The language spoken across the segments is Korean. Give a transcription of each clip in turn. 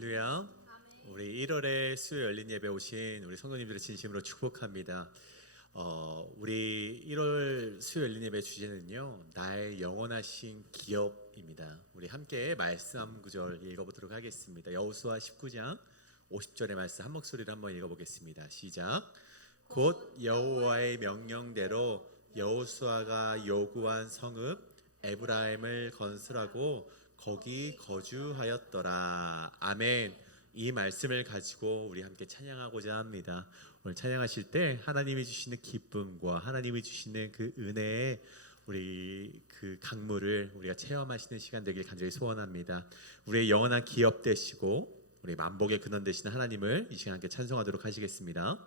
할렐루야. 우리 1월에 수요 열린 예배 오신 우리 성도님들을 진심으로 축복합니다. 우리 1월 수요 열린 예배 주제는요, 나의 영원하신 기업입니다. 우리 함께 말씀 한 구절 읽어보도록 하겠습니다. 여호수아 19장 50절의 말씀 한 목소리로 한번 읽어보겠습니다. 시작. 곧 여호와의 명령대로 여호수아가 요구한 성읍 에브라임을 건설하고 거기 거주하였더라. 아멘. 이 말씀을 가지고 우리 함께 찬양하고자 합니다. 오늘 찬양하실 때 하나님이 주시는 기쁨과 하나님이 주시는 그 은혜의 우리 그 강물을 우리가 체험하시는 시간 되길 간절히 소원합니다. 우리의 영원한 기업 되시고 우리 만복의 근원 되시는 하나님을 이 시간 함께 찬송하도록 하시겠습니다.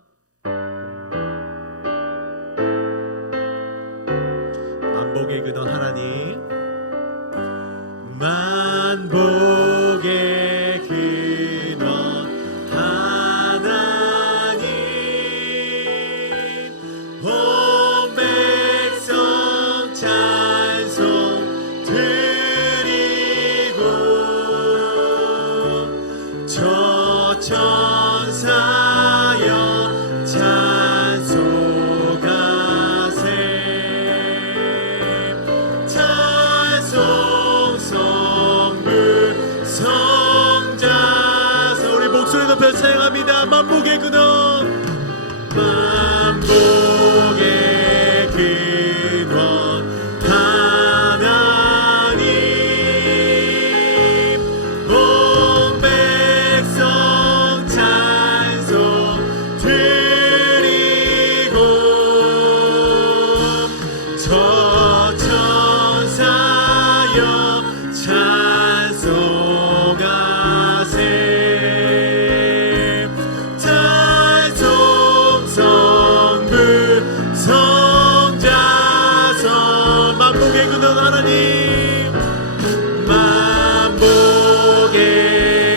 만복의 근원 하나님, 만복의 근원 하나님, 온 백성 찬송 드리고 저 천사여 찬송하세. 성자서 우리 목소리 높여 찬양합니다. 만복의 근원, 만복의 근원 하나님, 온 백성 찬송 드리고 저 천사여 찬송하세. 찬송 성부 성자서 만복의 근원 하나님, 만복의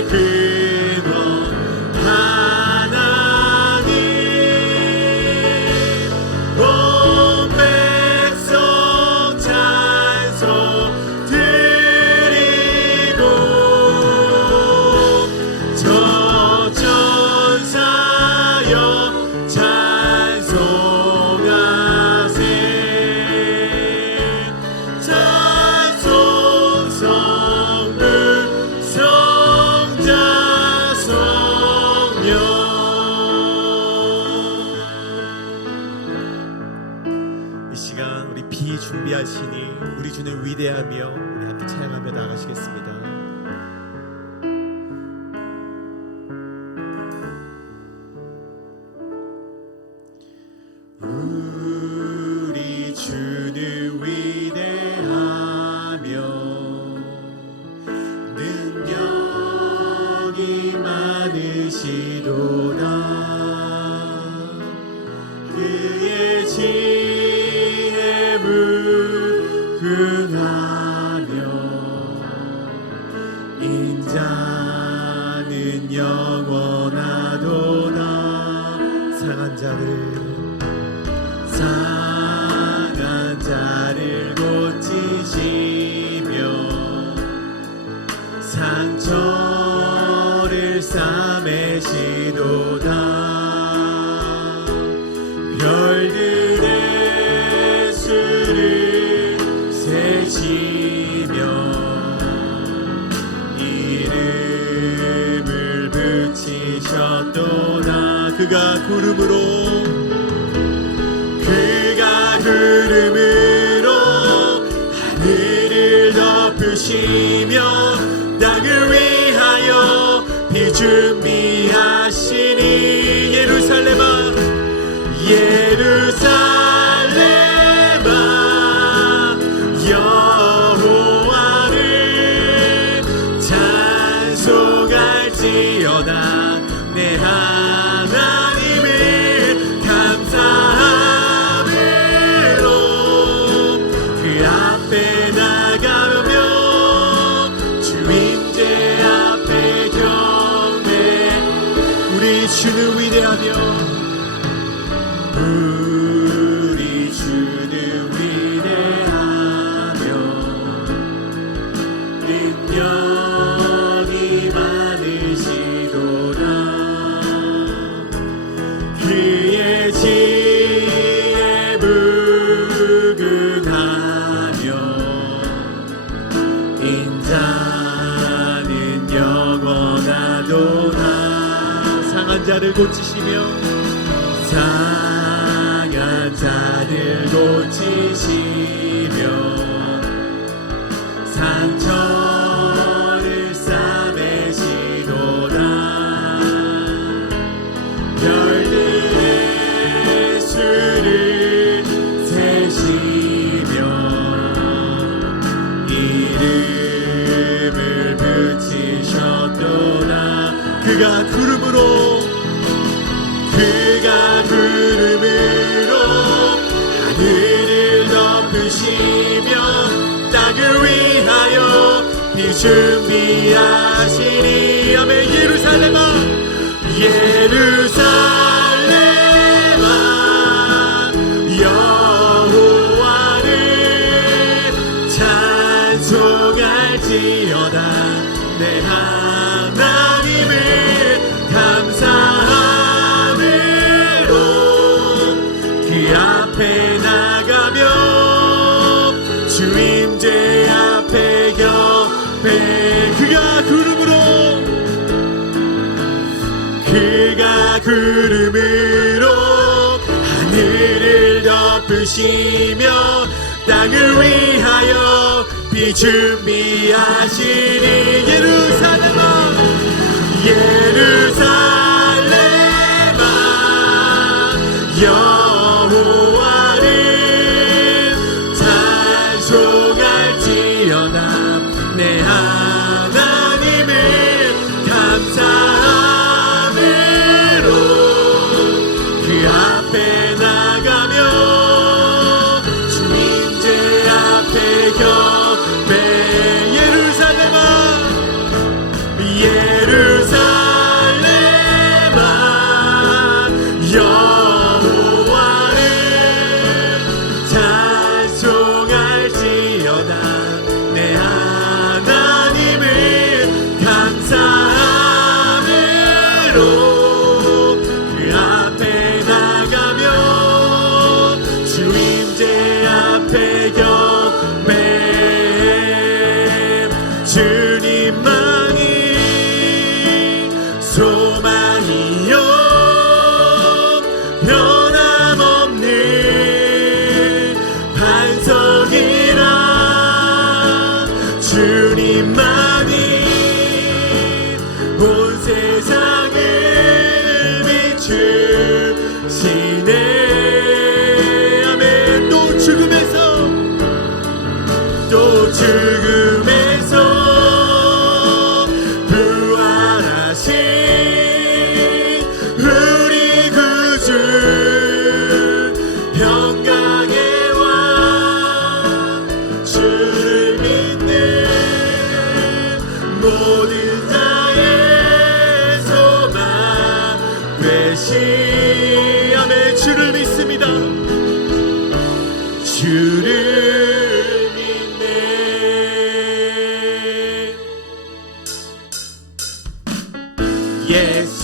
근원 하나님, 온 백성 찬송 드리고 저 천사여 찬송하세. 찬송 성부 성자 성령. 이 시간 우리 비준비하시니 우리 주는 위대하며 우리 함께 찬양하며 나아가시겠습니다. 우리 주는 위대하며 능력이 많으시도다. 그의 지혜 무궁하며 인자는 영원하도다. 상한 자를 고치시며 상처를 싸매시도다. 별들의 수를 세시며 이름을 붙이셨도다. 그가 구름으로 하늘을 덮으시며 땅을 위하여 비준비하시니 예루살렘아 여호와를 찬송할지어다. 내 하나님을 감사함으로 그 앞에 나가며 주인재 앞에 경배. 우리 주는 인자는 영원하도다. 상한 자를 고치시며 상한 자를 고치시며 상처를 싸매시도다. 별들의 수를 세시며 이름을 붙이셨도다. 그가 구름으로 하늘을 덮으시며 땅을 위하여 비 준비하시니. 아멘. 예루살렘아 예루살렘아 여호와를 찬송할지어다. 내 하나님을 감사함으로 그 앞에 나가며 주임제 앞에 격배. 그가 구름으로 하늘을 덮으시며 땅을 위하여 비 준비하시니. 예루살렘아 예루살렘아 여호와를 찬송할지어다. 내 하나님을 감사함으로 그 앞에 나가며 주임제 앞에 격배. 예루살렘아 예루살렘아 여호와를 찬송할지어다. 내 하나님을 감사함으로 그 앞에 나가며 주임제 앞에 격배. 주님만이 소망이요 변함없는 반석이라. 주님만이 온 세상을 비추시네. 아멘. 또 죽음에서 부활하신 우리 구주 평강의 왕 주를 믿는 모든 자의 소망 되시. 아멘. 주를 믿습니다. 주를 믿네. 예수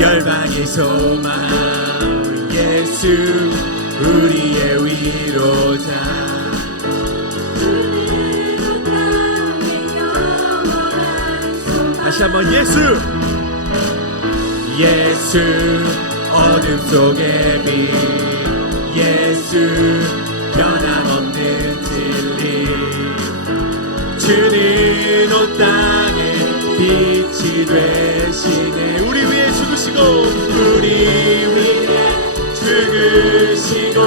열방의 소망, 예수 우리의 위로자. 다시 한번 예수 예수 어둠 속의 빛, 예수 변함없는 진리. 주는 온 땅에 빛이 되시네. 우리 위해 죽으시고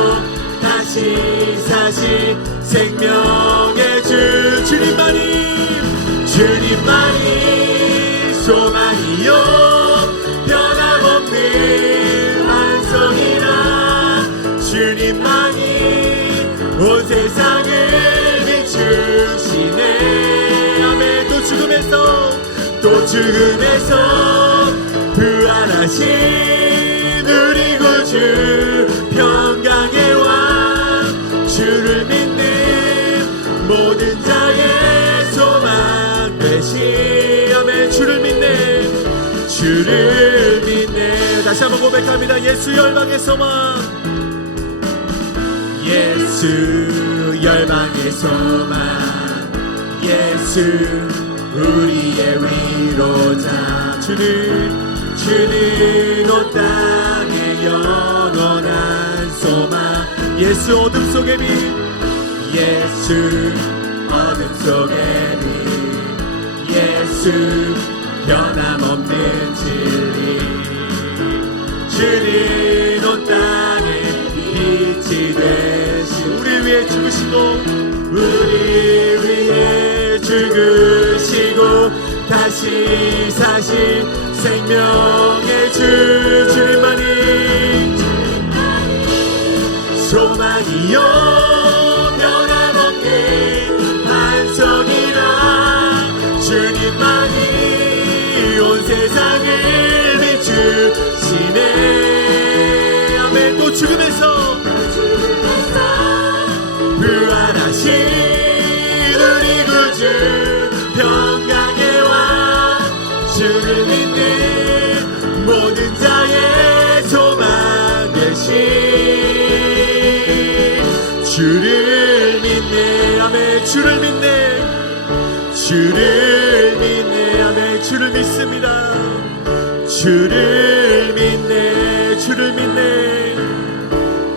다시 사신 생명의 주. 주님만이 소망이요 변함없는 완성이라. 주님만이 온 세상을 비추시네. 아멘. 또 죽음에서 부활하신 우리 구주 평강의 왕. 주를 믿는 모든 자의 소망 되시. 아멘. 주를 믿네. 다시 한번 고백합니다. 예수 열방의 소망, 예수 열방의 소망, 예수 우리의 위로자. 주는 온 땅의 영원한 소망. 예수 어둠 속의 빛. 예수 어둠 속의 빛. 예수 변함없는 진리. 주는 온 땅의 빛이 되신 우리 위해 죽으시고 우리 위해 죽으시고 다시 사신 생명의 주님만이 소망이요 변함없는 반석이라. 주님만이 온 세상을 비추시네. 아멘. 또 죽음에서 부활하신 우리 구주 평강의 왕. 주를 믿는 모든 자의 소망 되신. 주를 믿네. 아멘. 주를 믿네. 주를 믿네. 아멘. 주를 믿습니다. 주를 믿네. 주를 믿네.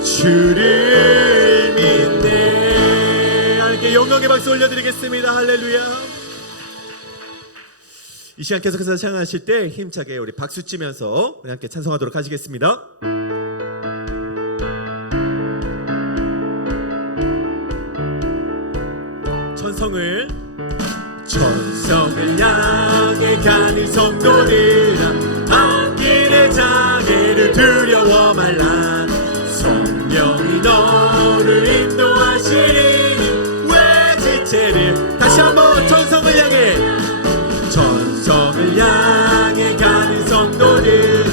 주를 믿네. 하나님께 영광의 박수 올려드리겠습니다. 할렐루야. 이 시간 계속해서 찬양하실 때 힘차게 우리 박수 치면서 우리 함께 찬송하도록 하시겠습니다. 천성을 향해 가는 성도들아, 앞길의 장애를 두려워 말라. 성령이 너를 인도하시니 왜 지체를. 다시 한번 천성을 향해 가는 성도들아,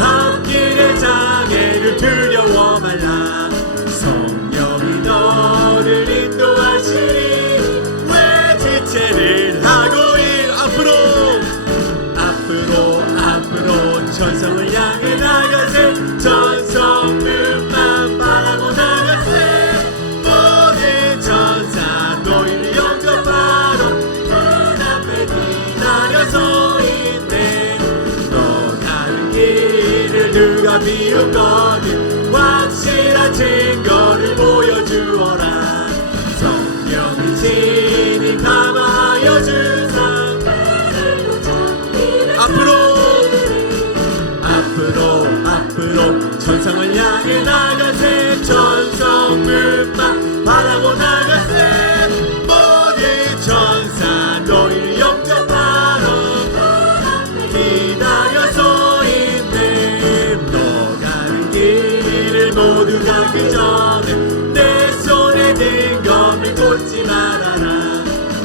앞길의 장애를 두려워 말라. 성령이 너를 인도하시니 하고 앞으로 천성을 향해 나가세. 천성문만 바라고 나가세. 모든 천사 너희를 영접하러 눈앞에 기다려서 있네. 너 가는 길을 누가 비웃거든 확실한 증거를 보여주어라. 성령이 친히 감하여 주사. 앞으로 천성을 향해 나가세. 천성문만 바라고 나가세. 모든 천사 너희를 영접하러 기다려서 있네. 너 가는 길을 모두 가기 전에 내 손에 든 검을 꽂지 말아라.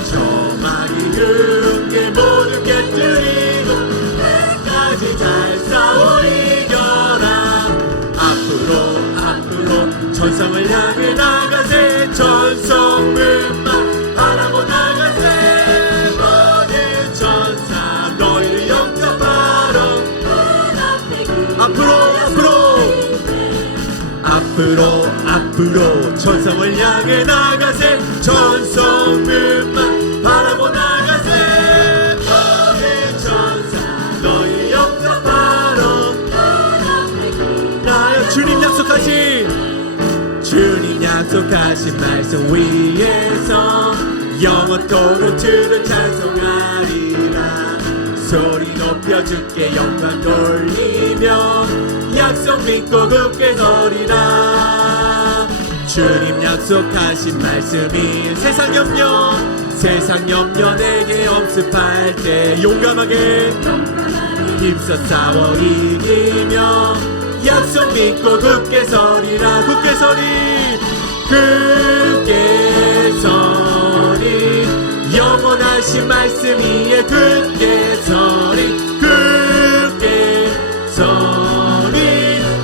저마귀 흉계 모두 깨뜨리고 끝까지 잘 싸워 이겨라. 앞으로 천성을 향해 나가세. 천성문만 바라고 나가세. 모든 천사 너희를 영접하러 앞으로 천성을 향해 나가세. 천성문만 바라고 나가세. 모든 천사 너희를 영접하러 나여. 주님 약속하신 말씀 위에서 영원토록 주를 찬송하리라. 소리 높여 주께 영광 돌리며 약속 믿고 굳게 서리라. 주님 약속하신 말씀이 세상 염려 내게 엄습할 때 용감하게 힘써 싸워 이기며 약속 믿고 굳게 서리라. 굳게 서리 영원하신 말씀 위에 굳게 서리.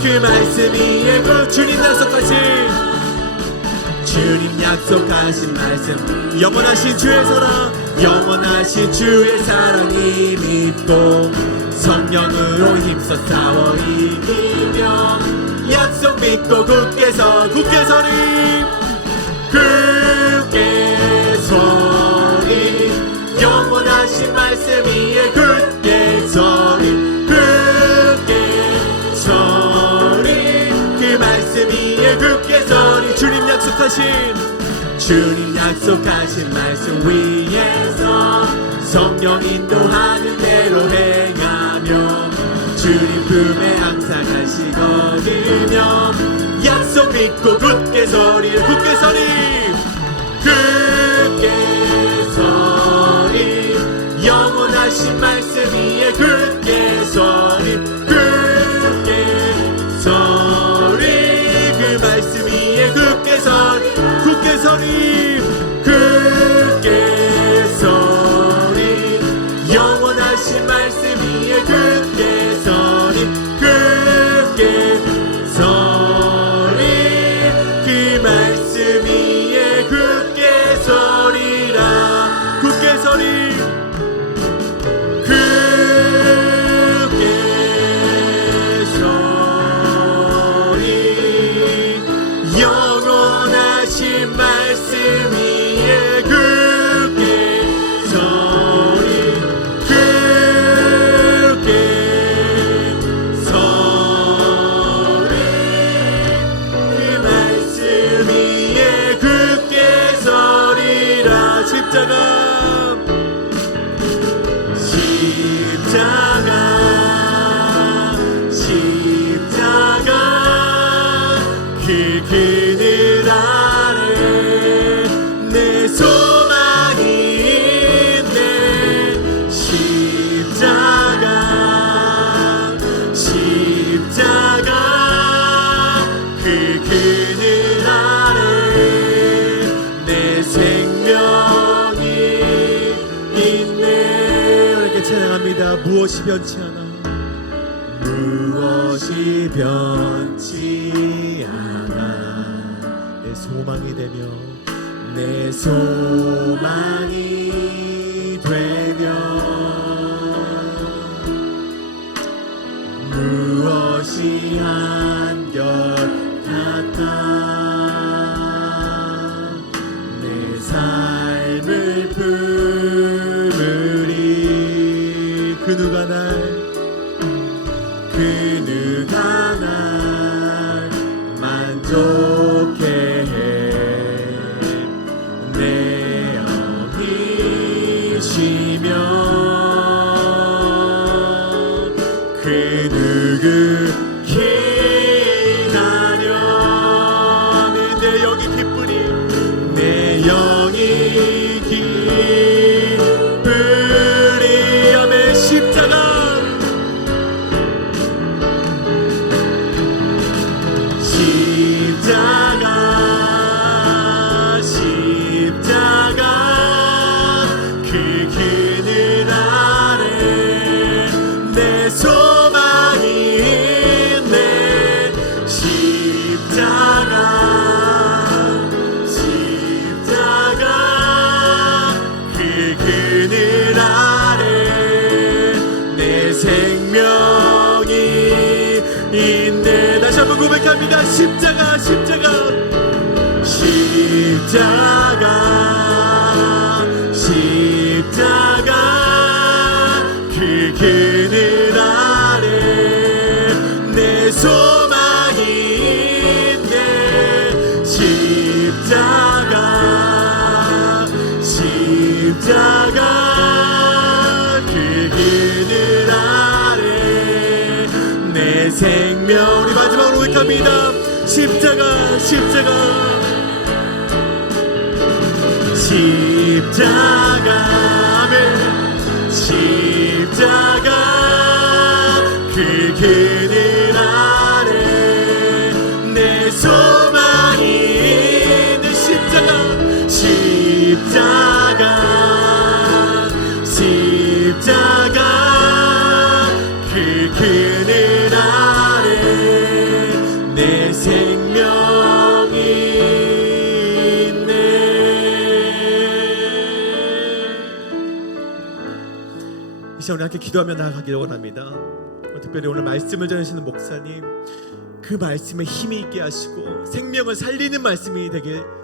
그 말씀 위에 주님 약속하신 말씀 영원하신 주의 사랑이 믿고 성령으로 힘써 싸워 이기며 약속 믿고 굳게 서리. 주님 약속하신 말씀 위에서 성령 인도하는 대로 행하며 주님 품에 항상 가시거든요. 약속 믿고 굳게 서리 굳게 서리 굳게 서리 영원하신 말씀 위에 굳게 서리 굳게 서리 그 말씀 위에 굳게 서리 굳게 서리 굳게 서리 영원하신 말씀 위에 굳게 서리 굳게 서리 그 말씀 위에 굳게 서리라 굳게 서리 굳게 서리 영원하신 말씀 위에 굳게 서리 굳게 서리 그 말씀 위에 굳게 서리라 십자가 그 그늘 아래 내 소망이 있네 십자가 그 그늘 아래 내 생명이 있네 이렇게 찬양합니다. 무엇이 변치 않아 무엇이 변치 않아 내 소망이 되며 내 소망이 되며 무엇이 한결같아 내 삶을 품으리 그 누가 날 만족해 내 영이시며 그 누구 기다려 내 영이 기쁘니 내 영이 기쁘리 아멘 십자가 그 그늘 아래 내 소망이 있네 십자가 그 그늘 아래 내 생명이 있네 다시 한번 고백합니다. 십자가 그 그늘 아래 내 소망이 있네 십자가 그 그늘 아래 내 생명 우리 마지막으로 고백합니다. 십자가 아멘 십자가 그 그늘 아래 내 소망이 있는 십자가 그 그늘 아래 내 생명이 있네. 이 시간 우리 함께 기도하며 나아가기를 원합니다. 특별히 오늘 말씀을 전하시는 목사님 그 말씀에 힘이 있게 하시고 생명을 살리는 말씀이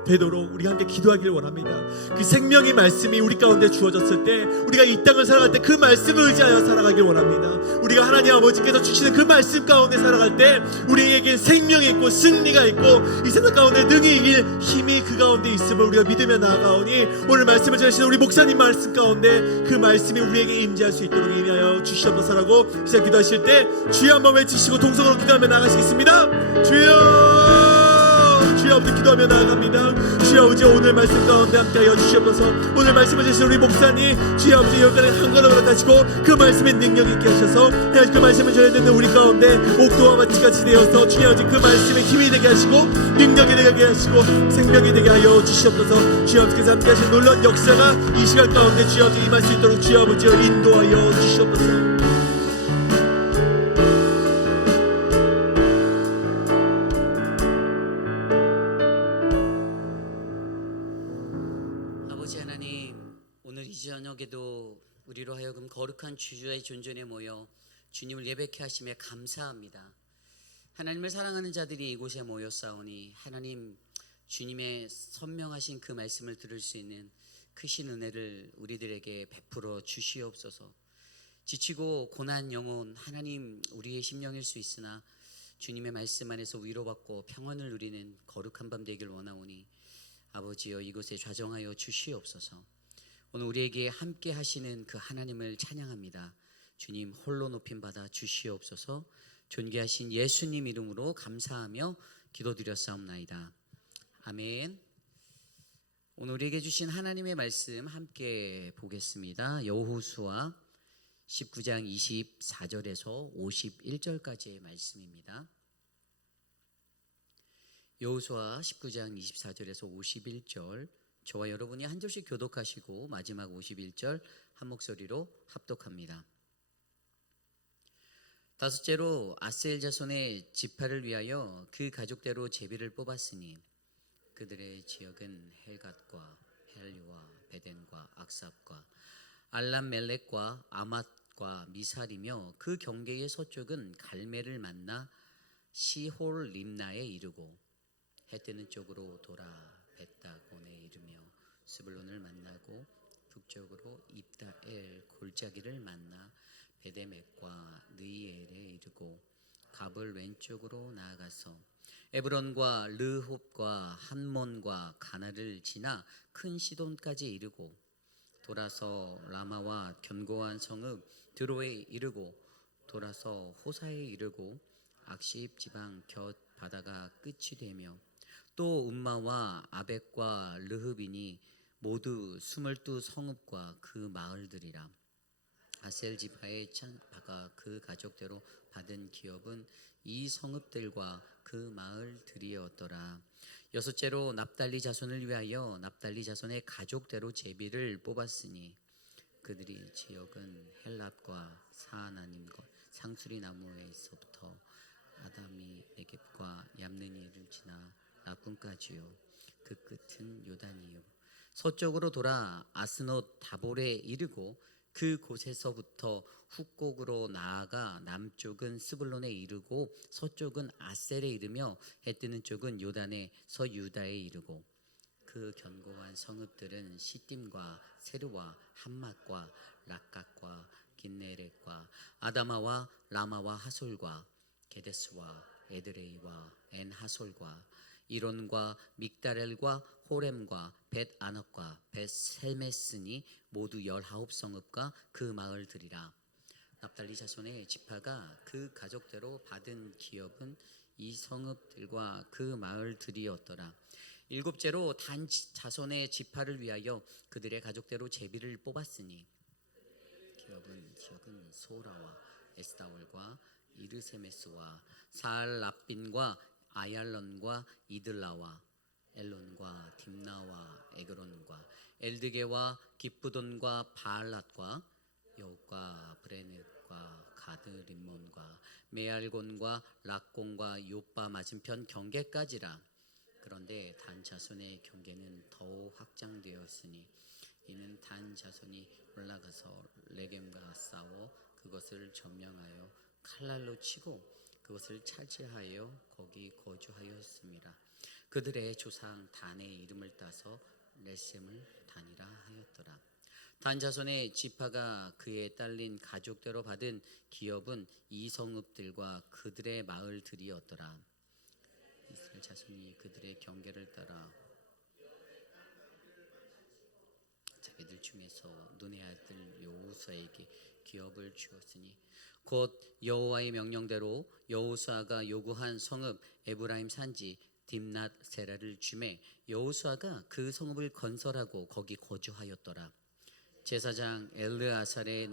되도록 우리가 함께 기도하기를 원합니다. 그 생명의 말씀이 우리 가운데 주어졌을 때 우리가 이 땅을 살아갈 때 그 말씀을 의지하여 살아가길 원합니다. 우리가 하나님 아버지께서 주시는 그 말씀 가운데 살아갈 때 우리에게 생명이 있고 승리가 있고 이 세상 가운데 능히 이길 힘이 그 가운데 있음을 우리가 믿으며 나아가오니 오늘 말씀을 전하시는 우리 목사님 말씀 가운데 그 말씀이 우리에게 임재할 수 있도록 인하여 주시옵소서라고 시작 기도하실 때 주여 한번 외치시고 동성으로 기도하며 나가시겠습니다. 주여 주여 아버지 기도하며 나아갑니다. 주여 아버지 오늘 말씀 가운데 함께하여 주시옵소서. 오늘 말씀을 주신 우리 목사님 주여 아버지 여기까지 한 걸음으로 가지고 그 말씀에 능력 있게 하셔서 그 말씀을 전해 듣는 우리 가운데 옥도와 마치같이 되어서 주여 아버지 그 말씀에 힘이 되게 하시고 능력이 되게 하시고 생명이 되게 하여 주시옵소서. 주여 아버지께서 함께 하신 놀라운 역사가 이 시간 가운데 주여 아버지 임할 수 있도록 주여 아버지여 인도하여 주시옵소서. 저녁에도 우리로 하여금 거룩한 주주의 존전에 모여 주님을 예배케 하심에 감사합니다. 하나님을 사랑하는 자들이 이곳에 모였사오니 하나님 주님의 선명하신 그 말씀을 들을 수 있는 크신 은혜를 우리들에게 베풀어 주시옵소서. 지치고 고난 영혼 하나님 우리의 심령일 수 있으나 주님의 말씀 안에서 위로받고 평안을 누리는 거룩한 밤 되길 원하오니 아버지여 이곳에 좌정하여 주시옵소서. 오늘 우리에게 함께 하시는 그 하나님을 찬양합니다. 주님 홀로 높임 받아 주시옵소서. 존귀하신 예수님 이름으로 감사하며 기도드렸사옵나이다. 아멘. 오늘 우리에게 주신 하나님의 말씀 함께 보겠습니다. 여호수아 19장 24절에서 51절까지의 말씀입니다. 여호수아 19장 24절에서 51절 저와 여러분이 한 절씩 교독하시고 마지막 51절 한 목소리로 합독합니다. 다섯째로 아셀 자손의 지파를 위하여 그 가족대로 제비를 뽑았으니 그들의 지역은 헬갓과 헬리와 베덴과 악삽과 알람멜렉과 아맛과 미살이며 그 경계의 서쪽은 갈멜을 만나 시홀 림나에 이르고 해 뜨는 쪽으로 돌아 벳다곤에 이르며 스불론을 만나고 북쪽으로 입다엘 골짜기를 만나 베데멕과 느이엘에 이르고 갑을 왼쪽으로 나아가서 에브론과 르홉과 한몬과 가나를 지나 큰 시돈까지 이르고 돌아서 라마와 견고한 성읍 드로에 이르고 돌아서 호사에 이르고 악십 지방 곁 바다가 끝이 되며 또 음마와 아벡과 르흡이니 모두 22 성읍과 그 마을들이라. 아셀 지파의 찬파가 그 가족대로 받은 기업은 이 성읍들과 그 마을들이었더라. 여섯째로 납달리 자손을 위하여 납달리 자손의 가족대로 제비를 뽑았으니 그들이 지역은 헬랍과 사하나님과 상수리 나무에서부터 아담이 네겝과 얌느니를 지나 라군까지요. 그 끝은 요단이요. 서쪽으로 돌아 아스노 다볼에 이르고 그 곳에서부터 훅곡으로 나아가 남쪽은 스불론에 이르고 서쪽은 아셀에 이르며 해 뜨는 쪽은 요단의 서유다에 이르고 그 견고한 성읍들은 시딤과 세르와 함맛과 락각과 긴네렛과 아다마와 라마와 하솔과 게데스와 에드레이와 엔하솔과 이론과 믹다렐과 호렘과 벳 아낙과 벳 셀메스니 모두 19성읍과 그 마을들이라. 납달리 자손의 지파가 그 가족대로 받은 기업은 이 성읍들과 그 마을들이었더라. 일곱째로 단 자손의 지파를 위하여 그들의 가족대로 제비를 뽑았으니 기업은 소라와 에스다올과 이르세메스와 사알랍빈과 아얄론과 이들라와 엘론과 딥나와 에그론과 엘드게와 기쁘돈과 바알랏과 여욱과 브레넷과 가드림몬과 메알곤과 락곤과 요빠 맞은편 경계까지라. 그런데 단 자손의 경계는 더욱 확장되었으니 이는 단 자손이 올라가서 레겜과 싸워 그것을 점령하여 칼날로 치고 그것을 차지하여 거기 거주하였습니다. 그들의 조상 단의 이름을 따서 레셈을 단이라 하였더라. 단 자손의 지파가 그에 딸린 가족대로 받은 기업은 이 성읍들과 그들의 마을들이었더라. 이스라엘 자손이 그들의 경계를 따라 자기들 중에서 눈의 아들 여호수아에게 기업을 주었으니 곧 여호와의 명령대로 여호수아가 요구한 성읍 에브라임 산지 딥낫 세라를 주매 여호수아가 그 성읍을 건설하고 거기 거주하였더라. 제사장 엘르아살의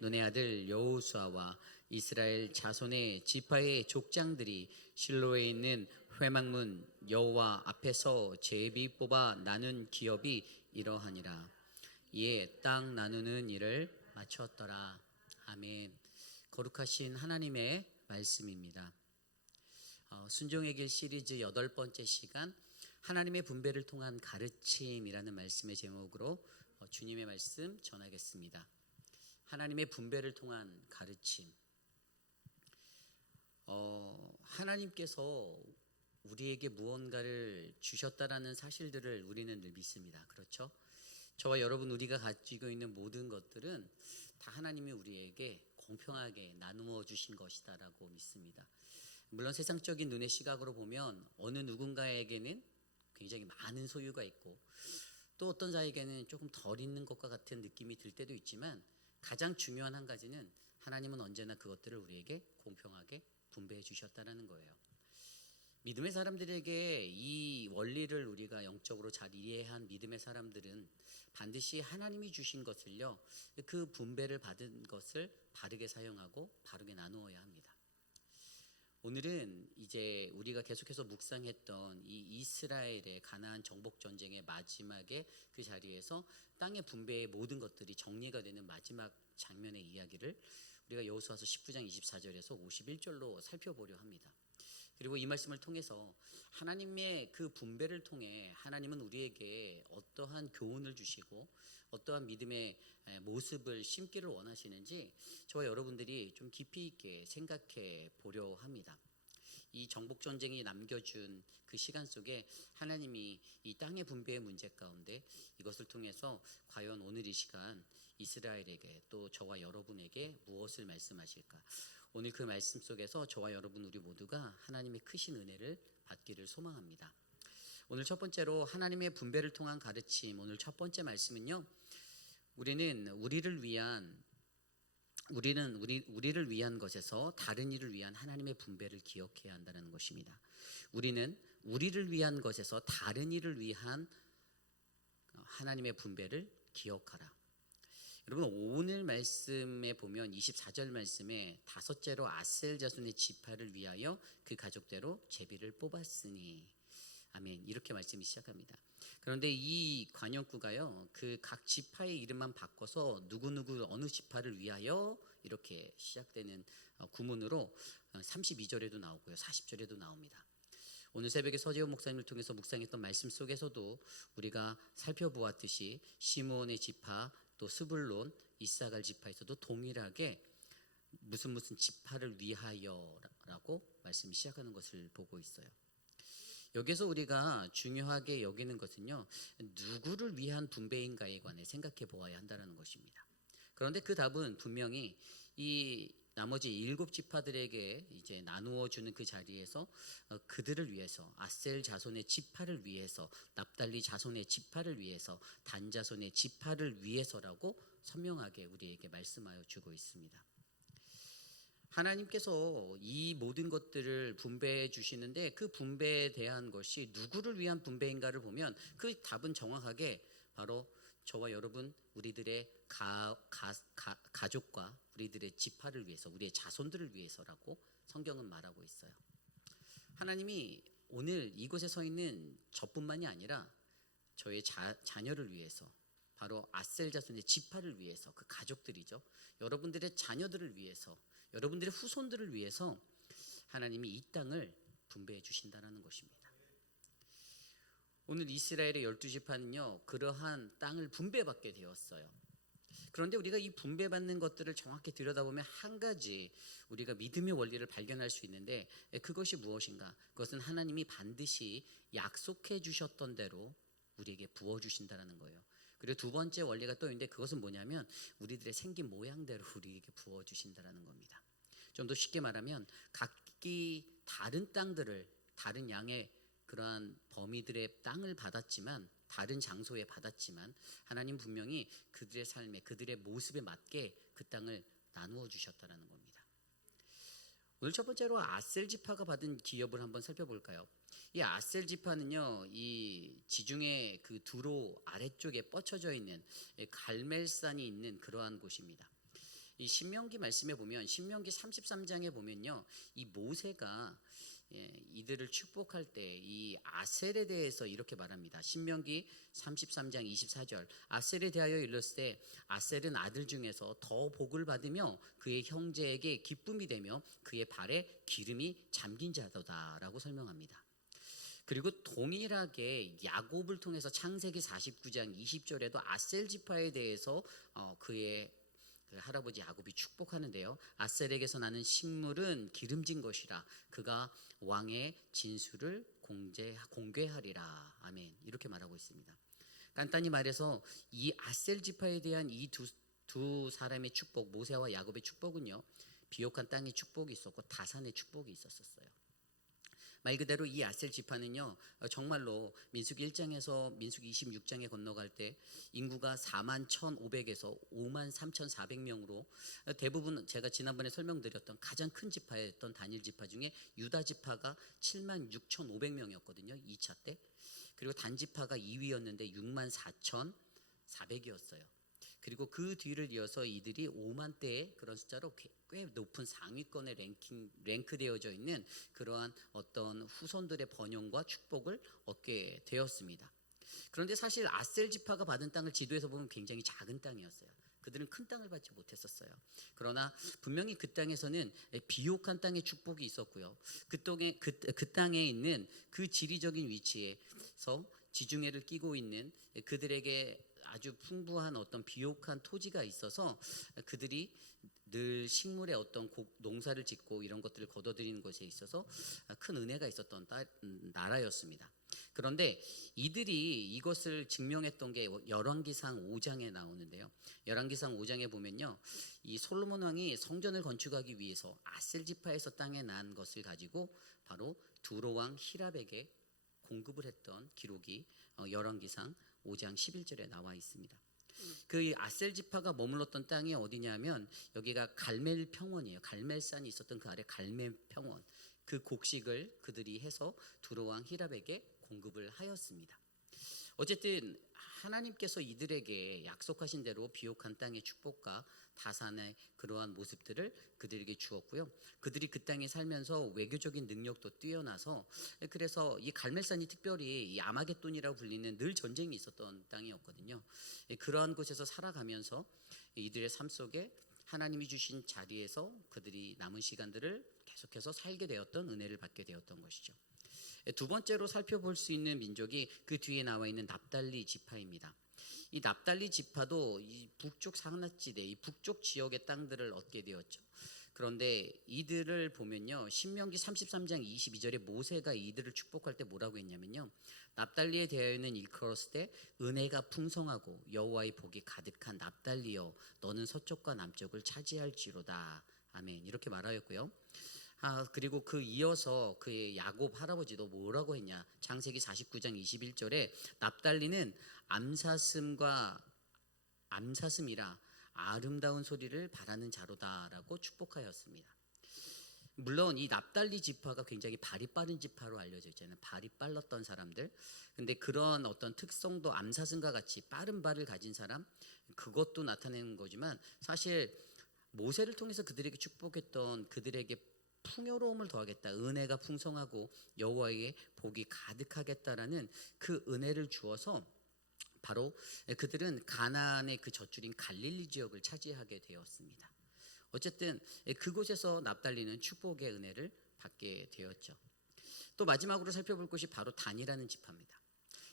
눈의 아들 여호수아와 이스라엘 자손의 지파의 족장들이 실로에 있는 회막문 여호와 앞에서 제비 뽑아 나눈 기업이 이러하니라. 이에 땅 나누는 일을 마쳤더라. 아멘. 거룩하신 하나님의 말씀입니다. 순종의 길 시리즈 8번째 시간 하나님의 분배를 통한 가르침이라는 말씀의 제목으로 주님의 말씀 전하겠습니다. 하나님의 분배를 통한 가르침. 하나님께서 우리에게 무언가를 주셨다라는 사실들을 우리는 늘 믿습니다. 그렇죠? 저와 여러분 우리가 가지고 있는 모든 것들은 다 하나님이 우리에게 공평하게 나누어 주신 것이다라고 믿습니다. 물론 세상적인 눈의 시각으로 보면 어느 누군가에게는 굉장히 많은 소유가 있고 또 어떤 자에게는 조금 덜 있는 것과 같은 느낌이 들 때도 있지만 가장 중요한 한 가지는 하나님은 언제나 그것들을 우리에게 공평하게 분배해 주셨다는 거예요. 믿음의 사람들에게 이 원리를 우리가 영적으로 잘 이해한 믿음의 사람들은 반드시 하나님이 주신 것을요, 그 분배를 받은 것을 바르게 사용하고 바르게 나누어야 합니다. 오늘은 이제 우리가 계속해서 묵상했던 이 이스라엘의 가나안 정복 전쟁의 마지막에 그 자리에서 땅의 분배의 모든 것들이 정리가 되는 마지막 장면의 이야기를 우리가 여호수아서 19장 24절에서 51절로 살펴보려 합니다. 그리고 이 말씀을 통해서 하나님의 그 분배를 통해 하나님은 우리에게 어떠한 교훈을 주시고 어떠한 믿음의 모습을 심기를 원하시는지 저와 여러분들이 좀 깊이 있게 생각해 보려 합니다. 이 정복전쟁이 남겨준 그 시간 속에 하나님이 이 땅의 분배의 문제 가운데 이것을 통해서 과연 오늘 이 시간 이스라엘에게 또 저와 여러분에게 무엇을 말씀하실까? 오늘 그 말씀 속에서 저와 여러분 우리 모두가 하나님의 크신 은혜를 받기를 소망합니다. 오늘 첫 번째로 하나님의 분배를 통한 가르침, 오늘 첫 번째 말씀은요, 우리는 우리를 위한 것에서 다른 이를 위한 하나님의 분배를 기억해야 한다는 것입니다. 우리는 우리를 위한 것에서 다른 이를 위한 하나님의 분배를 기억하라. 여러분 오늘 말씀에 보면 24절 말씀에 다섯째로 아셀 자손의 지파를 위하여 그 가족대로 제비를 뽑았으니 아멘 이렇게 말씀이 시작합니다. 그런데 이 관용구가요 그 각 지파의 이름만 바꿔서 누구누구 어느 지파를 위하여 이렇게 시작되는 구문으로 32절에도 나오고요 40절에도 나옵니다. 오늘 새벽에 서재호 목사님을 통해서 묵상했던 말씀 속에서도 우리가 살펴보았듯이 시므온의 지파 또 스불론, 이사갈 지파에서도 동일하게 무슨 지파를 위하여라고 말씀이 시작하는 것을 보고 있어요. 여기서 우리가 중요하게 여기는 것은요, 누구를 위한 분배인가에 관해 생각해 보아야 한다는 것입니다. 그런데 그 답은 분명히 이 나머지 7지파들에게 이제 나누어 주는 그 자리에서 그들을 위해서 아셀 자손의 지파를 위해서 납달리 자손의 지파를 위해서 단 자손의 지파를 위해서라고 선명하게 우리에게 말씀하여 주고 있습니다. 하나님께서 이 모든 것들을 분배해 주시는데 그 분배에 대한 것이 누구를 위한 분배인가를 보면 그 답은 정확하게 바로 저와 여러분 우리들의 가족과 우리들의 지파를 위해서 우리의 자손들을 위해서라고 성경은 말하고 있어요. 하나님이 오늘 이곳에 서 있는 저뿐만이 아니라 저의 자녀를 위해서 바로 아셀 자손의 지파를 위해서 그 가족들이죠. 여러분들의 자녀들을 위해서 여러분들의 후손들을 위해서 하나님이 이 땅을 분배해 주신다는 것입니다. 오늘 이스라엘의 12지파는요 그러한 땅을 분배받게 되었어요. 그런데 우리가 이 분배받는 것들을 정확히 들여다보면 한 가지 우리가 믿음의 원리를 발견할 수 있는데, 그것이 무엇인가? 그것은 하나님이 반드시 약속해 주셨던 대로 우리에게 부어 주신다라는 거예요. 그리고 두 번째 원리가 또 있는데, 그것은 뭐냐면 우리들의 생긴 모양대로 우리에게 부어 주신다라는 겁니다. 좀 더 쉽게 말하면 각기 다른 땅들을, 다른 양의 그러한 범위들의 땅을 받았지만, 다른 장소에 받았지만 하나님 분명히 그들의 삶에, 그들의 모습에 맞게 그 땅을 나누어 주셨다라는 겁니다. 오늘 첫 번째로 아셀 지파가 받은 기업을 한번 살펴볼까요? 이 아셀 지파는요, 이 지중해 그 두로 아래쪽에 뻗쳐져 있는 갈멜산이 있는 그러한 곳입니다. 이 신명기 말씀에 보면, 신명기 33장에 보면요, 이 모세가 이들을 축복할 때 이 아셀에 대해서 이렇게 말합니다. 신명기 33장 24절, 아셀에 대하여 일렀을 때 아셀은 아들 중에서 더 복을 받으며 그의 형제에게 기쁨이 되며 그의 발에 기름이 잠긴 자도다라고 설명합니다. 그리고 동일하게 야곱을 통해서 창세기 49장 20절에도 아셀 지파에 대해서 그의 그 할아버지 야곱이 축복하는데요. 아셀에게서 나는 식물은 기름진 것이라 그가 왕의 진수를 공개하리라. 아멘. 이렇게 말하고 있습니다. 간단히 말해서 이 아셀 지파에 대한 이 두 사람의 축복, 모세와 야곱의 축복은요, 비옥한 땅의 축복이 있었고 다산의 축복이 있었어요. 말 그대로 이 아셀 지파는요, 정말로 민수기 1장에서 민수기 26장에 건너갈 때 인구가 41,500에서 53,400명으로 대부분 제가 지난번에 설명드렸던 가장 큰 지파였던 다닐 지파 중에 유다 지파가 76,500명이었거든요. 2차 때. 그리고 단 지파가 2위였는데 64,400이었어요. 그리고 그 뒤를 이어서 이들이 5만대의 그런 숫자로 꽤 높은 상위권에 랭크되어져 있는 그러한 어떤 후손들의 번영과 축복을 얻게 되었습니다. 그런데 사실 아셀 지파가 받은 땅을 지도에서 보면 굉장히 작은 땅이었어요. 그들은 큰 땅을 받지 못했었어요. 그러나 분명히 그 땅에서는 비옥한 땅의 축복이 있었고요. 그 땅에 있는 그 지리적인 위치에서 지중해를 끼고 있는 그들에게 아주 풍부한 어떤 비옥한 토지가 있어서 그들이 늘 식물의 어떤 농사를 짓고 이런 것들을 거둬들이는 것에 있어서 큰 은혜가 있었던 나라였습니다. 그런데 이들이 이것을 증명했던 게 열왕기상 5장에 나오는데요. 열왕기상 5장에 보면요, 이 솔로몬 왕이 성전을 건축하기 위해서 아셀 지파에서 땅에 난 것을 가지고 바로 두로 왕 히랍에게 공급을 했던 기록이 열왕기상 5장 11절에 나와 있습니다. 그 아셀 지파가 머물렀던 땅이 어디냐면 여기가 갈멜 평원이에요. 갈멜산이 있었던 그 아래 갈멜 평원, 그 곡식을 그들이 해서 두로 왕 히랍에게 공급을 하였습니다. 어쨌든 하나님께서 이들에게 약속하신 대로 비옥한 땅의 축복과 다산의 그러한 모습들을 그들에게 주었고요. 그들이 그 땅에 살면서 외교적인 능력도 뛰어나서, 그래서 이 갈멜산이 특별히 이 아마겟돈이라고 불리는 늘 전쟁이 있었던 땅이었거든요. 그러한 곳에서 살아가면서 이들의 삶 속에 하나님이 주신 자리에서 그들이 남은 시간들을 계속해서 살게 되었던, 은혜를 받게 되었던 것이죠. 두 번째로 살펴볼 수 있는 민족이 그 뒤에 나와 있는 납달리 지파입니다. 이 납달리 지파도 이 북쪽 산악지대, 이 북쪽 지역의 땅들을 얻게 되었죠. 그런데 이들을 보면요, 신명기 33장 22절에 모세가 이들을 축복할 때 뭐라고 했냐면요, 납달리에 대하여는 일컬었을 때 은혜가 풍성하고 여호와의 복이 가득한 납달리여 너는 서쪽과 남쪽을 차지할지로다. 아멘. 이렇게 말하였고요. 그리고 그 이어서 그의 야곱 할아버지도 뭐라고 했냐, 창세기 49장 21절에 납달리는 암사슴이라 아름다운 소리를 바라는 자로다라고 축복하였습니다. 물론 이 납달리 지파가 굉장히 발이 빠른 지파로 알려져 있잖아요. 발이 빨랐던 사람들. 근데 그런 어떤 특성도 암사슴과 같이 빠른 발을 가진 사람, 그것도 나타내는 거지만 사실 모세를 통해서 그들에게 축복했던, 그들에게 풍요로움을 더하겠다, 은혜가 풍성하고 여호와의 복이 가득하겠다라는 그 은혜를 주어서 바로 그들은 가나안의 그 젖줄인 갈릴리 지역을 차지하게 되었습니다. 어쨌든 그곳에서 납달리는 축복의 은혜를 받게 되었죠. 또 마지막으로 살펴볼 것이 바로 단이라는 지파입니다.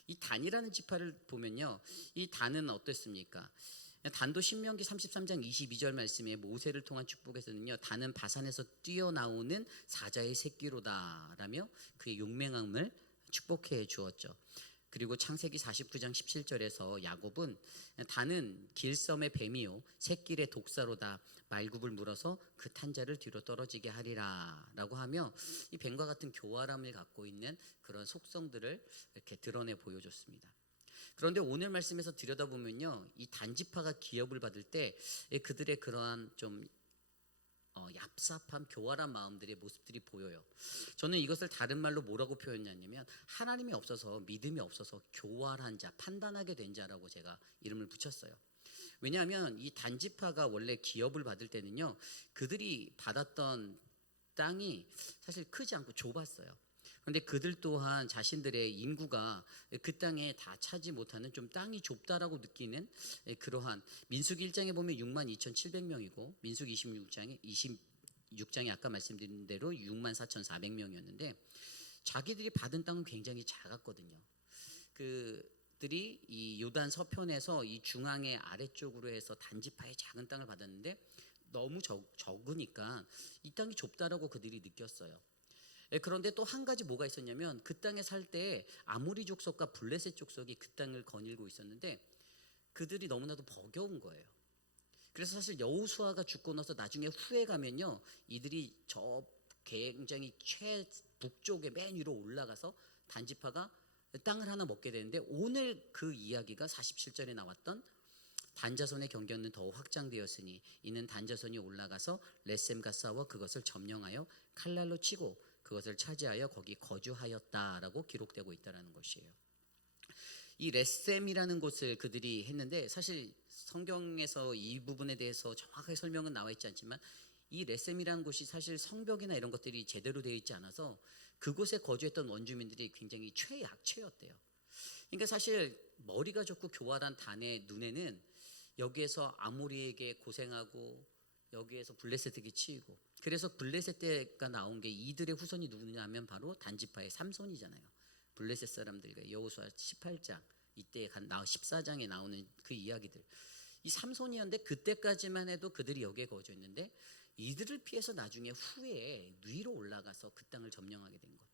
이 단이라는 지파를 보면요, 이 단은 어떻습니까? 단도 신명기 33장 22절 말씀에 모세를 통한 축복에서는요, 단은 바산에서 뛰어나오는 사자의 새끼로다라며 그의 용맹함을 축복해 주었죠. 그리고 창세기 49장 17절에서 야곱은 단은 길섬의 뱀이요 새끼의 독사로다 말굽을 물어서 그 탄자를 뒤로 떨어지게 하리라라고 하며 이 뱀과 같은 교활함을 갖고 있는 그런 속성들을 이렇게 드러내 보여줬습니다. 그런데 오늘 말씀에서 들여다보면요, 이 단지파가 기업을 받을 때 그들의 그러한 좀 얍삽한 교활한 마음들의 모습들이 보여요. 저는 이것을 다른 말로 뭐라고 표현했냐면 하나님이 없어서 믿음이 없어서 교활한 자, 판단하게 된 자라고 제가 이름을 붙였어요. 왜냐하면 이 단지파가 원래 기업을 받을 때는요, 그들이 받았던 땅이 사실 크지 않고 좁았어요. 그런데 그들 또한 자신들의 인구가 그 땅에 다 차지 못하는 좀 땅이 좁다라고 느끼는 그러한 민수기 1장에 보면 62,700명이고 민수기 26장에 아까 말씀드린 대로 64,400명이었는데 자기들이 받은 땅은 굉장히 작았거든요. 그들이 이 요단 서편에서 이 중앙의 아래쪽으로 해서 단지파의 작은 땅을 받았는데 너무 적으니까 이 땅이 좁다라고 그들이 느꼈어요. 그런데 또 한 가지 뭐가 있었냐면 그 땅에 살 때 아모리 족속과 블레셋 족속이 그 땅을 거닐고 있었는데 그들이 너무나도 버거운 거예요. 그래서 사실 여호수아가 죽고 나서 나중에 후에 가면요, 이들이 저 굉장히 최북쪽에 맨 위로 올라가서 단지파가 땅을 하나 먹게 되는데 오늘 그 이야기가 47절에 나왔던 단자손의 경계는 더욱 확장되었으니 이는 단자손이 올라가서 레셈과 싸워 그것을 점령하여 칼날로 치고 그것을 차지하여 거기 거주하였다라고 기록되고 있다는 것이에요. 이 레셈이라는 곳을 그들이 했는데 사실 성경에서 이 부분에 대해서 정확하게 설명은 나와 있지 않지만 이 레셈이라는 곳이 사실 성벽이나 이런 것들이 제대로 되어 있지 않아서 그곳에 거주했던 원주민들이 굉장히 최약체였대요. 그러니까 사실 머리가 좋고 교활한 단의 눈에는 여기에서 아모리에게 고생하고 여기에서 블레셋에게 치이고 그래서 블레셋 때가 나온 게 이들의 후손이 누구냐 하면 바로 단지파의 삼손이잖아요. 블레셋 사람들과 여호수아 18장 이때 14장에 나오는 그 이야기들 이 삼손이었는데 그때까지만 해도 그들이 여기에 거주했는데 이들을 피해서 나중에 후에 위로 올라가서 그 땅을 점령하게 된 것.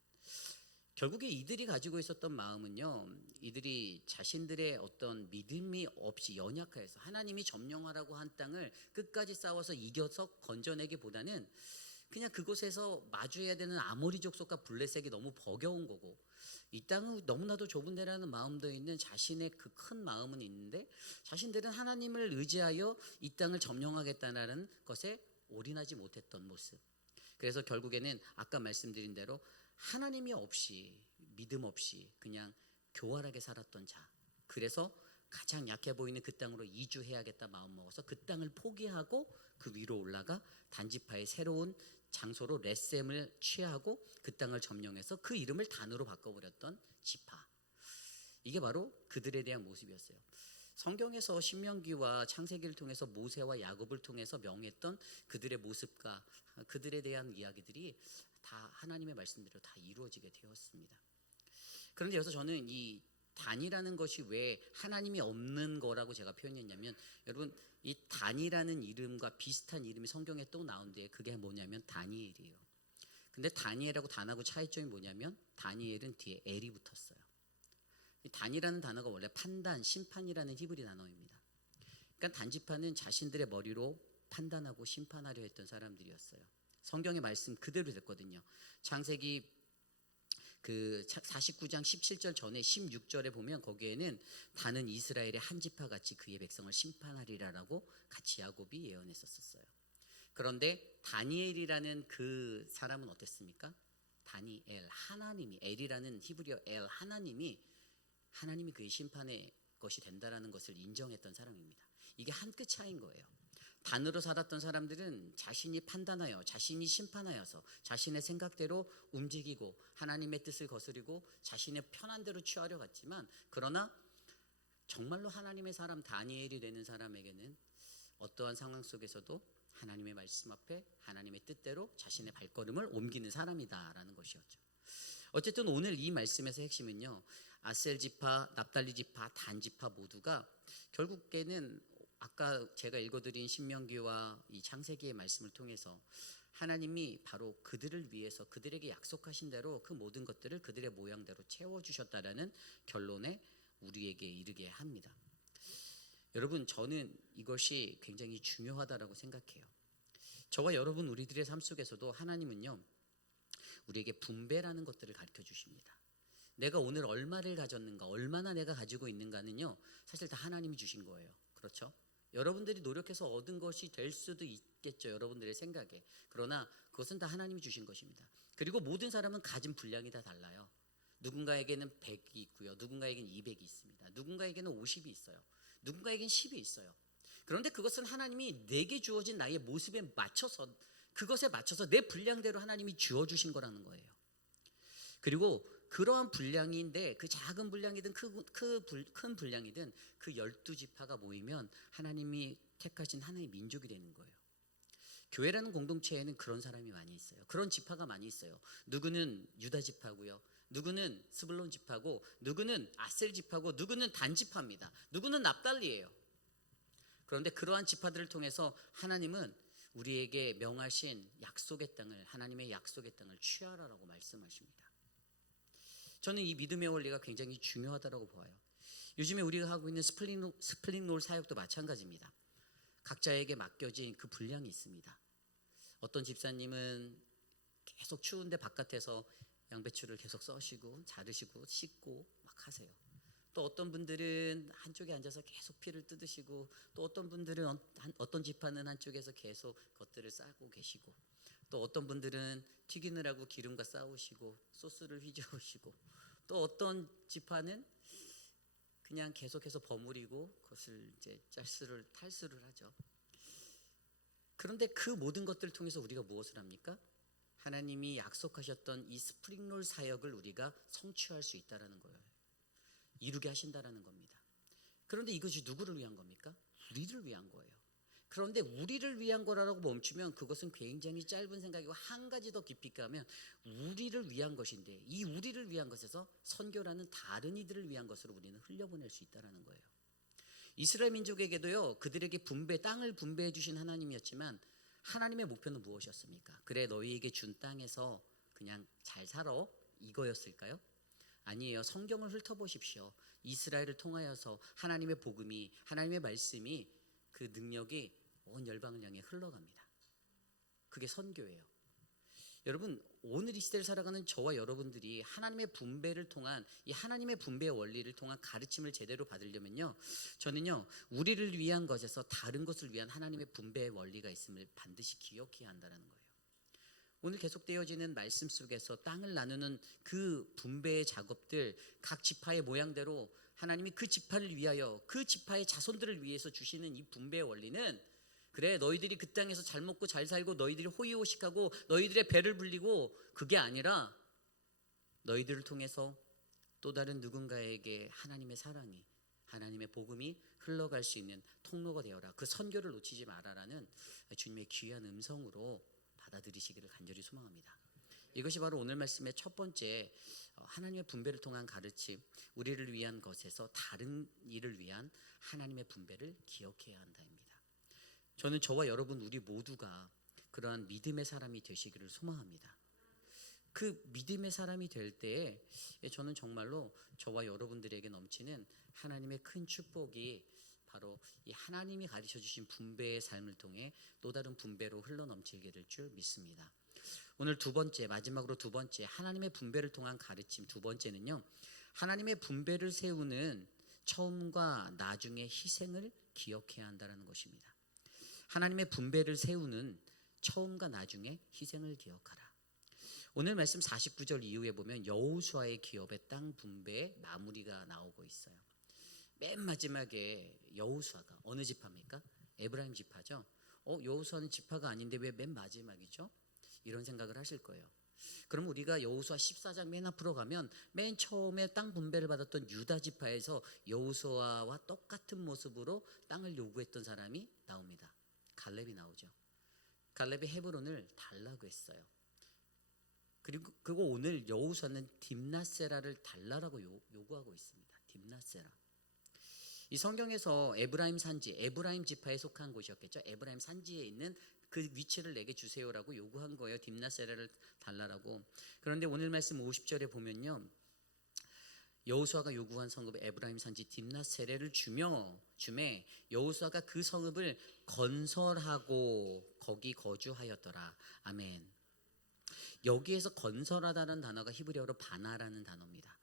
결국에 이들이 가지고 있었던 마음은요, 이들이 자신들의 어떤 믿음이 없이 연약해서 하나님이 점령하라고 한 땅을 끝까지 싸워서 이겨서 건져내기보다는 그냥 그곳에서 마주해야 되는 아모리 족속과 블레셋이 너무 버거운 거고 이 땅은 너무나도 좁은 데라는 마음도 있는 자신의 그 큰 마음은 있는데 자신들은 하나님을 의지하여 이 땅을 점령하겠다는 것에 올인하지 못했던 모습. 그래서 결국에는 아까 말씀드린 대로 하나님이 없이 믿음 없이 그냥 교활하게 살았던 자. 그래서 가장 약해 보이는 그 땅으로 이주해야겠다 마음 먹어서 그 땅을 포기하고 그 위로 올라가 단지파의 새로운 장소로 레셈을 취하고 그 땅을 점령해서 그 이름을 단으로 바꿔버렸던 지파. 이게 바로 그들에 대한 모습이었어요. 성경에서 신명기와 창세기를 통해서 모세와 야곱을 통해서 명했던 그들의 모습과 그들에 대한 이야기들이 다 하나님의 말씀대로 다 이루어지게 되었습니다. 그런데 여기서 저는 이 단이라는 것이 왜 하나님이 없는 거라고 제가 표현했냐면 여러분 이 단이라는 이름과 비슷한 이름이 성경에 또 나오는데 그게 뭐냐면 다니엘이에요. 근데 다니엘하고 단하고 차이점이 뭐냐면 다니엘은 뒤에 엘이 붙었어요. 단이라는 단어가 원래 판단, 심판이라는 히브리 단어입니다. 그러니까 단지파는 자신들의 머리로 판단하고 심판하려 했던 사람들이었어요. 성경의 말씀 그대로 됐거든요. 창세기 그 49장 17절 전에 16절에 보면 거기에는 단은 이스라엘의 한 지파 같이 그의 백성을 심판하리라라고 같이 야곱이 예언했었어요. 그런데 다니엘이라는 그 사람은 어땠습니까? 다니엘 하나님이 엘이라는 히브리어 엘 하나님이 그의 심판의 것이 된다라는 것을 인정했던 사람입니다. 이게 한 끗 차이인 거예요. 단으로 살았던 사람들은 자신이 판단하여 자신이 심판하여서 자신의 생각대로 움직이고 하나님의 뜻을 거스르고 자신의 편한 대로 취하려 갔지만 그러나 정말로 하나님의 사람 다니엘이 되는 사람에게는 어떠한 상황 속에서도 하나님의 말씀 앞에 하나님의 뜻대로 자신의 발걸음을 옮기는 사람이다라는 것이었죠. 어쨌든 오늘 이 말씀에서 핵심은요, 아셀 지파, 납달리 지파, 단 지파 모두가 결국에는 아까 제가 읽어드린 신명기와 이 창세기의 말씀을 통해서 하나님이 바로 그들을 위해서 그들에게 약속하신 대로 그 모든 것들을 그들의 모양대로 채워주셨다라는 결론에 우리에게 이르게 합니다. 여러분, 저는 이것이 굉장히 중요하다라고 생각해요. 저와 여러분 우리들의 삶 속에서도 하나님은요, 우리에게 분배라는 것들을 가르쳐 주십니다. 내가 오늘 얼마를 가졌는가, 얼마나 내가 가지고 있는가는요, 사실 다 하나님이 주신 거예요. 그렇죠? 여러분들이 노력해서 얻은 것이 될 수도 있겠죠, 여러분들의 생각에. 그러나 그것은 다 하나님이 주신 것입니다. 그리고 모든 사람은 가진 분량이 다 달라요. 누군가에게는 100이 있고요, 누군가에게는 200이 있습니다. 누군가에게는 50이 있어요, 누군가에게는 10이 있어요. 그런데 그것은 하나님이 내게 주어진 나의 모습에 맞춰서, 그것에 맞춰서 내 분량대로 하나님이 주어주신 거라는 거예요. 그리고 그러한 분량인데, 그 작은 분량이든 큰 분량이든 그 12지파가 모이면 하나님이 택하신 하나의 민족이 되는 거예요. 교회라는 공동체에는 그런 사람이 많이 있어요. 그런 지파가 많이 있어요. 누구는 유다 지파고요, 누구는 스불론 지파고, 누구는 아셀 지파고, 누구는 단 지파입니다. 누구는 납달리예요. 그런데 그러한 지파들을 통해서 하나님은 우리에게 명하신 약속의 땅을, 하나님의 약속의 땅을 취하라라고 말씀하십니다. 저는 이 믿음의 원리가 굉장히 중요하다고 봐요. 요즘에 우리가 하고 있는 스플링롤 사역도 마찬가지입니다. 각자에게 맡겨진 그 분량이 있습니다. 어떤 집사님은 계속 추운데 바깥에서 양배추를 계속 써시고 자르시고 씻고 막 하세요. 또 어떤 분들은 한쪽에 앉아서 계속 피를 뜯으시고, 또 어떤 분들은 어떤 지파는 한쪽에서 계속 겉들을 싸고 계시고, 또 어떤 분들은 튀기느라고 기름과 싸우시고 소스를 휘저으시고, 또 어떤 지파는 그냥 계속해서 버무리고 그것을 이제 탈수를 하죠. 그런데 그 모든 것들을 통해서 우리가 무엇을 합니까? 하나님이 약속하셨던 이 스프링롤 사역을 우리가 성취할 수 있다라는 거예요. 이루게 하신다라는 겁니다. 그런데 이것이 누구를 위한 겁니까? 우리를 위한 거예요. 그런데 우리를 위한 거라고 멈추면 그것은 굉장히 짧은 생각이고, 한 가지 더 깊이 가면 우리를 위한 것인데, 이 우리를 위한 것에서 선교라는 다른 이들을 위한 것으로 우리는 흘려보낼 수 있다는 거예요. 이스라엘 민족에게도요, 그들에게 땅을 분배해 주신 하나님이었지만 하나님의 목표는 무엇이었습니까? 그래 너희에게 준 땅에서 그냥 잘 살아, 이거였을까요? 아니에요. 성경을 훑어보십시오. 이스라엘을 통하여서 하나님의 복음이, 하나님의 말씀이, 그 능력이 온 열방을 향해 흘러갑니다. 그게 선교예요. 여러분, 오늘 이 시대를 살아가는 저와 여러분들이 하나님의 분배를 통한, 이 하나님의 분배의 원리를 통한 가르침을 제대로 받으려면요, 저는요, 우리를 위한 것에서 다른 것을 위한 하나님의 분배의 원리가 있음을 반드시 기억해야 한다는 거예요. 오늘 계속되어지는 말씀 속에서 땅을 나누는 그 분배의 작업들, 각 지파의 모양대로 하나님이 그 지파를 위하여, 그 지파의 자손들을 위해서 주시는 이 분배의 원리는, 그래 너희들이 그 땅에서 잘 먹고 잘 살고 너희들이 호의호식하고 너희들의 배를 불리고, 그게 아니라 너희들을 통해서 또 다른 누군가에게 하나님의 사랑이, 하나님의 복음이 흘러갈 수 있는 통로가 되어라. 그 선교를 놓치지 마라라는 주님의 귀한 음성으로 받아들이시기를 간절히 소망합니다. 이것이 바로 오늘 말씀의 첫 번째, 하나님의 분배를 통한 가르침, 우리를 위한 것에서 다른 일을 위한 하나님의 분배를 기억해야 한다입니다. 저는 저와 여러분 우리 모두가 그러한 믿음의 사람이 되시기를 소망합니다. 그 믿음의 사람이 될 때에 저는 정말로 저와 여러분들에게 넘치는 하나님의 큰 축복이 바로 이 하나님이 가르쳐 주신 분배의 삶을 통해 또 다른 분배로 흘러넘치게 줄 믿습니다. 오늘 두 번째, 마지막으로 두 번째, 하나님의 분배를 통한 가르침 두 번째는요, 하나님의 분배를 세우는 처음과 나중의 희생을 기억해야 한다는 것입니다. 하나님의 분배를 세우는 처음과 나중의 희생을 기억하라. 오늘 말씀 49절 이후에 보면 여호수아의 기업의 땅 분배의 마무리가 나오고 있어요. 맨 마지막에 여호수아가 어느 지파입니까? 에브라임 지파죠. 여호수아는 지파가 아닌데 왜 맨 마지막이죠? 이런 생각을 하실 거예요. 그럼 우리가 여호수아 14장 맨 앞으로 가면 맨 처음에 땅 분배를 받았던 유다 지파에서 여호수아와 똑같은 모습으로 땅을 요구했던 사람이 나옵니다. 갈렙이 나오죠. 갈렙이 헤브론을 달라고 했어요. 그리고 오늘 여호수아는 딥나세라를 달라라고 요구하고 있습니다. 딥나세라. 이 성경에서 에브라임 산지, 에브라임 지파에 속한 곳이었겠죠. 에브라임 산지에 있는 그 위치를 내게 주세요라고 요구한 거예요. 딥나세라를 달라라고. 그런데 오늘 말씀 50절에 보면요, 여호수아가 요구한 성읍 에브라임 산지 딥나세레를 주매 여호수아가 그 성읍을 건설하고 거기 거주하였더라. 아멘. 여기에서 건설하다는 단어가 히브리어로 바나라는 단어입니다.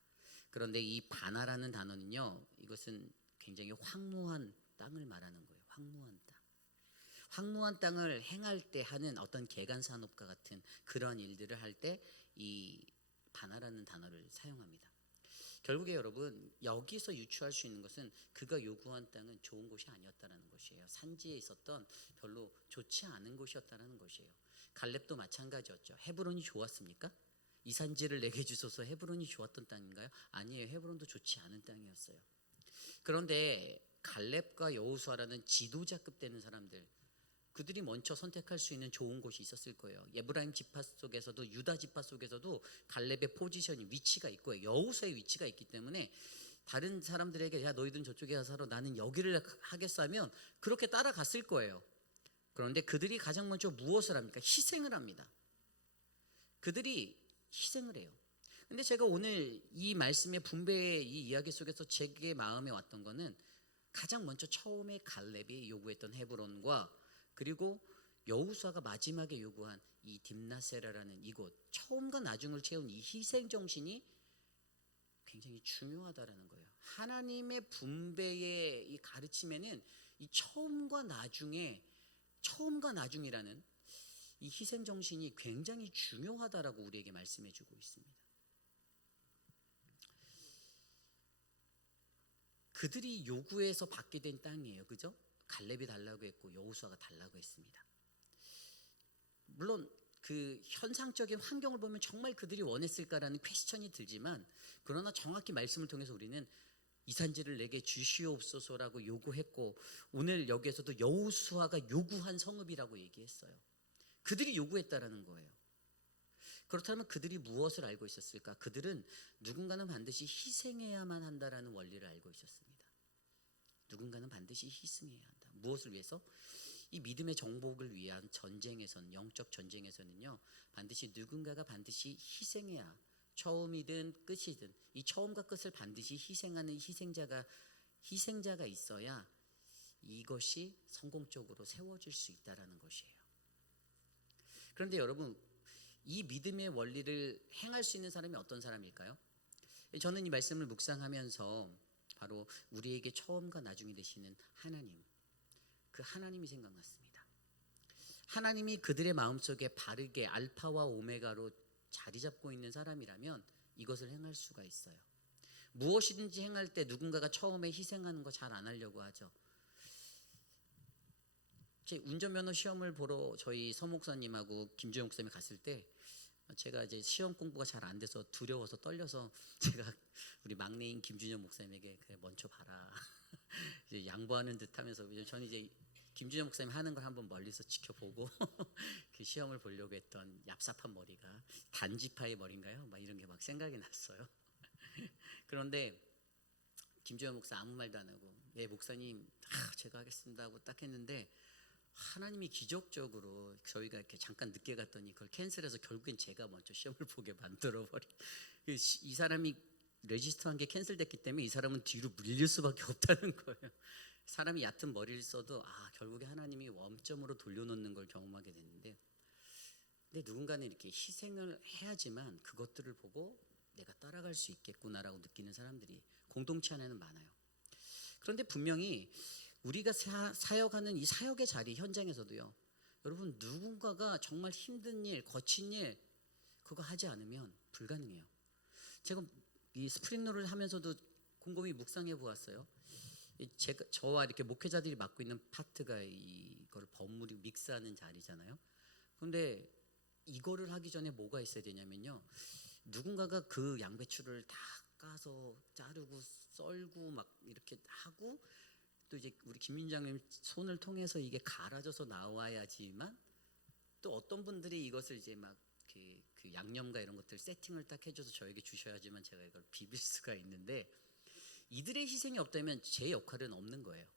그런데 이 바나라는 단어는요, 이것은 굉장히 황무한 땅을 말하는 거예요. 황무한 땅. 황무한 땅을 행할 때 하는 어떤 개간 산업과 같은 그런 일들을 할 때 이 바나라는 단어를 사용합니다. 결국에 여러분, 여기서 유추할 수 있는 것은 그가 요구한 땅은 좋은 곳이 아니었다는 것이에요. 산지에 있었던 별로 좋지 않은 곳이었다는 것이에요. 갈렙도 마찬가지였죠. 헤브론이 좋았습니까? 이 산지를 내게 주소서. 헤브론이 좋았던 땅인가요? 아니에요. 헤브론도 좋지 않은 땅이었어요. 그런데 갈렙과 여호수아라는 지도자급 되는 사람들, 그들이 먼저 선택할 수 있는 좋은 곳이 있었을 거예요. 에브라임 지파 속에서도 유다 지파 속에서도 갈렙의 포지션이 위치가 있고 여호수아의 위치가 있기 때문에 다른 사람들에게 야 너희들은 저쪽에 가서 살아 나는 여기를 하겠어 하면 그렇게 따라갔을 거예요. 그런데 그들이 가장 먼저 무엇을 합니까? 희생을 합니다. 그들이 희생을 해요. 근데 제가 오늘 이 말씀의 분배의 이 이야기 속에서 제게 마음에 왔던 거는 가장 먼저 처음에 갈렙이 요구했던 헤브론과 그리고 여호수아가 마지막에 요구한 이 딥나세라라는 이곳, 처음과 나중을 채운 이 희생 정신이 굉장히 중요하다라는 거예요. 하나님의 분배의 이 가르침에는 이 처음과 나중이라는 이 희생 정신이 굉장히 중요하다라고 우리에게 말씀해 주고 있습니다. 그들이 요구해서 받게 된 땅이에요. 그죠? 갈렙이 달라고 했고 여호수아가 달라고 했습니다. 물론 그 현상적인 환경을 보면 정말 그들이 원했을까라는 퀘스천이 들지만, 그러나 정확히 말씀을 통해서 우리는 이 산지를 내게 주시옵소서라고 요구했고, 오늘 여기에서도 여호수아가 요구한 성읍이라고 얘기했어요. 그들이 요구했다라는 거예요. 그렇다면 그들이 무엇을 알고 있었을까? 그들은 누군가는 반드시 희생해야만 한다라는 원리를 알고 있었습니다. 누군가는 반드시 희생해야 한다. 무엇을 위해서? 이 믿음의 정복을 위한 전쟁에서는, 영적 전쟁에서는요, 반드시 누군가가 반드시 희생해야, 처음이든 끝이든 이 처음과 끝을 반드시 희생하는 희생자가 있어야 이것이 성공적으로 세워질 수 있다라는 것이에요. 그런데 여러분, 이 믿음의 원리를 행할 수 있는 사람이 어떤 사람일까요? 저는 이 말씀을 묵상하면서 바로 우리에게 처음과 나중이 되시는 하나님, 그 하나님이 생각났습니다. 하나님이 그들의 마음속에 바르게 알파와 오메가로 자리 잡고 있는 사람이라면 이것을 행할 수가 있어요. 무엇이든지 행할 때 누군가가 처음에 희생하는 거 잘 안 하려고 하죠. 제 운전면허 시험을 보러 저희 서 목사님하고 김주영 목사님이 갔을 때 제가 이제 시험 공부가 잘 안 돼서 두려워서 떨려서 제가 우리 막내인 김준영 목사님에게 그래 먼저 봐라 이제 양보하는 듯하면서 저는 이제 김준영 목사님 하는 걸 한번 멀리서 지켜보고 그 시험을 보려고 했던 얍삽한 머리가 단지파의 머리인가요? 막 이런 게 막 생각이 났어요. 그런데 김준영 목사 아무 말도 안 하고 예 목사님 제가 하겠습니다 하고 딱 했는데, 하나님이 기적적으로 저희가 이렇게 잠깐 늦게 갔더니 그걸 캔슬해서 결국엔 제가 먼저 시험을 보게 만들어버린, 이 사람이 레지스터한 게 캔슬됐기 때문에 이 사람은 뒤로 밀릴 수밖에 없다는 거예요. 사람이 얕은 머리를 써도 결국에 하나님이 원점으로 돌려놓는 걸 경험하게 됐는데, 근데 누군가는 이렇게 희생을 해야지만 그것들을 보고 내가 따라갈 수 있겠구나라고 느끼는 사람들이 공동체 안에는 많아요. 그런데 분명히 우리가 사역하는 이 사역의 자리 현장에서도요, 여러분 누군가가 정말 힘든 일, 거친 일 그거 하지 않으면 불가능해요. 제가 이 스프링롤을 하면서도 곰곰이 묵상해 보았어요. 저와 이렇게 목회자들이 맡고 있는 파트가 이거를 버무리 믹스하는 자리잖아요. 그런데 이거를 하기 전에 뭐가 있어야 되냐면요, 누군가가 그 양배추를 다 까서 자르고 썰고 막 이렇게 하고, 또 이제 우리 김민장님 손을 통해서 이게 갈아져서 나와야지만, 또 어떤 분들이 이것을 이제 막 그 양념과 이런 것들 세팅을 딱 해줘서 저에게 주셔야지만 제가 이걸 비빌 수가 있는데, 이들의 희생이 없다면 제 역할은 없는 거예요.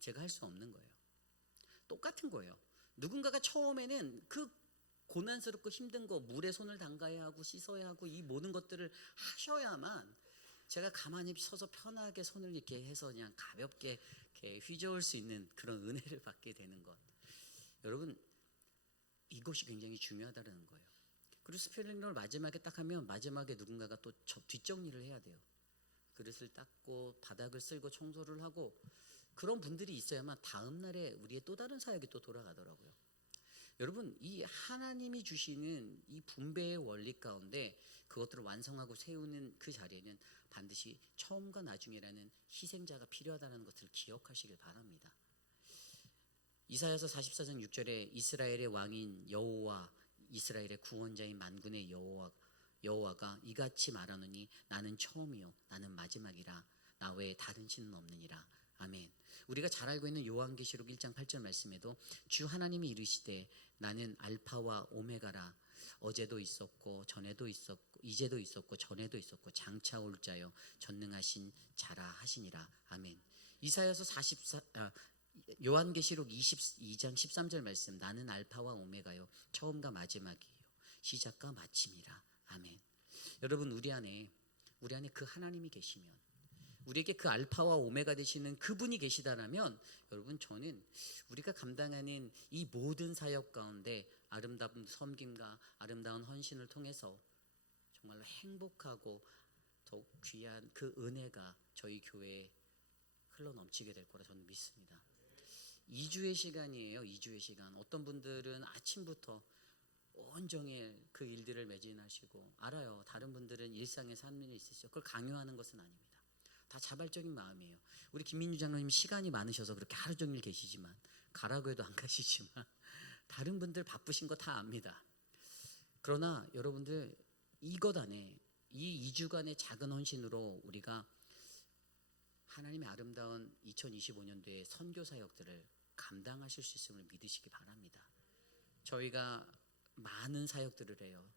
제가 할 수 없는 거예요. 똑같은 거예요. 누군가가 처음에는 그 고난스럽고 힘든 거, 물에 손을 담가야 하고 씻어야 하고 이 모든 것들을 하셔야만 제가 가만히 서서 편하게 손을 이렇게 해서 그냥 가볍게 이렇게 휘저을 수 있는 그런 은혜를 받게 되는 것. 여러분, 이것이 굉장히 중요하다는 거예요. 그리고 스펠링을 마지막에 딱 하면 마지막에 누군가가 또 뒷정리를 해야 돼요. 그릇을 닦고 바닥을 쓸고 청소를 하고 그런 분들이 있어야만 다음 날에 우리의 또 다른 사역이 또 돌아가더라고요. 여러분, 이 하나님이 주시는 이 분배의 원리 가운데 그것들을 완성하고 세우는 그 자리에는 반드시 처음과 나중이라는 희생자가 필요하다는 것을 기억하시길 바랍니다. 이사야서 44장 6절에 이스라엘의 왕인 여호와, 이스라엘의 구원자인 만군의 여호와가 이같이 말하노니 나는 처음이요 나는 마지막이라 나 외에 다른 신은 없느니라. 아멘. 우리가 잘 알고 있는 요한계시록 1장 8절 말씀에도 주 하나님이 이르시되 나는 알파와 오메가라. 어제도 있었고 전에도 있었고 이제도 있었고 전에도 있었고 장차 올 자요 전능하신 자라 하시니라. 아멘. 이사야서 요한계시록 22장 13절 말씀 나는 알파와 오메가요 처음과 마지막이에요 시작과 마침이라. 아멘. 여러분, 우리 안에 그 하나님이 계시면, 우리에게 그 알파와 오메가 되시는 그분이 계시다라면, 여러분, 저는 우리가 감당하는 이 모든 사역 가운데 아름다운 섬김과 아름다운 헌신을 통해서 정말로 행복하고 더욱 귀한 그 은혜가 저희 교회에 흘러넘치게 될 거라 저는 믿습니다. 2주의 시간이에요. 2주의 시간. 어떤 분들은 아침부터 온종일 그 일들을 매진하시고, 알아요. 다른 분들은 일상의 삶이 있으시죠. 그걸 강요하는 것은 아닙니다. 다 자발적인 마음이에요. 우리 김민주 장로님 시간이 많으셔서 그렇게 하루 종일 계시지만, 가라고 해도 안 가시지만 다른 분들 바쁘신 거 다 압니다. 그러나 여러분들, 이것 안에 이 2주간의 작은 헌신으로 우리가 하나님의 아름다운 2025년도의 선교 사역들을 감당하실 수 있음을 믿으시기 바랍니다. 저희가 많은 사역들을 해요.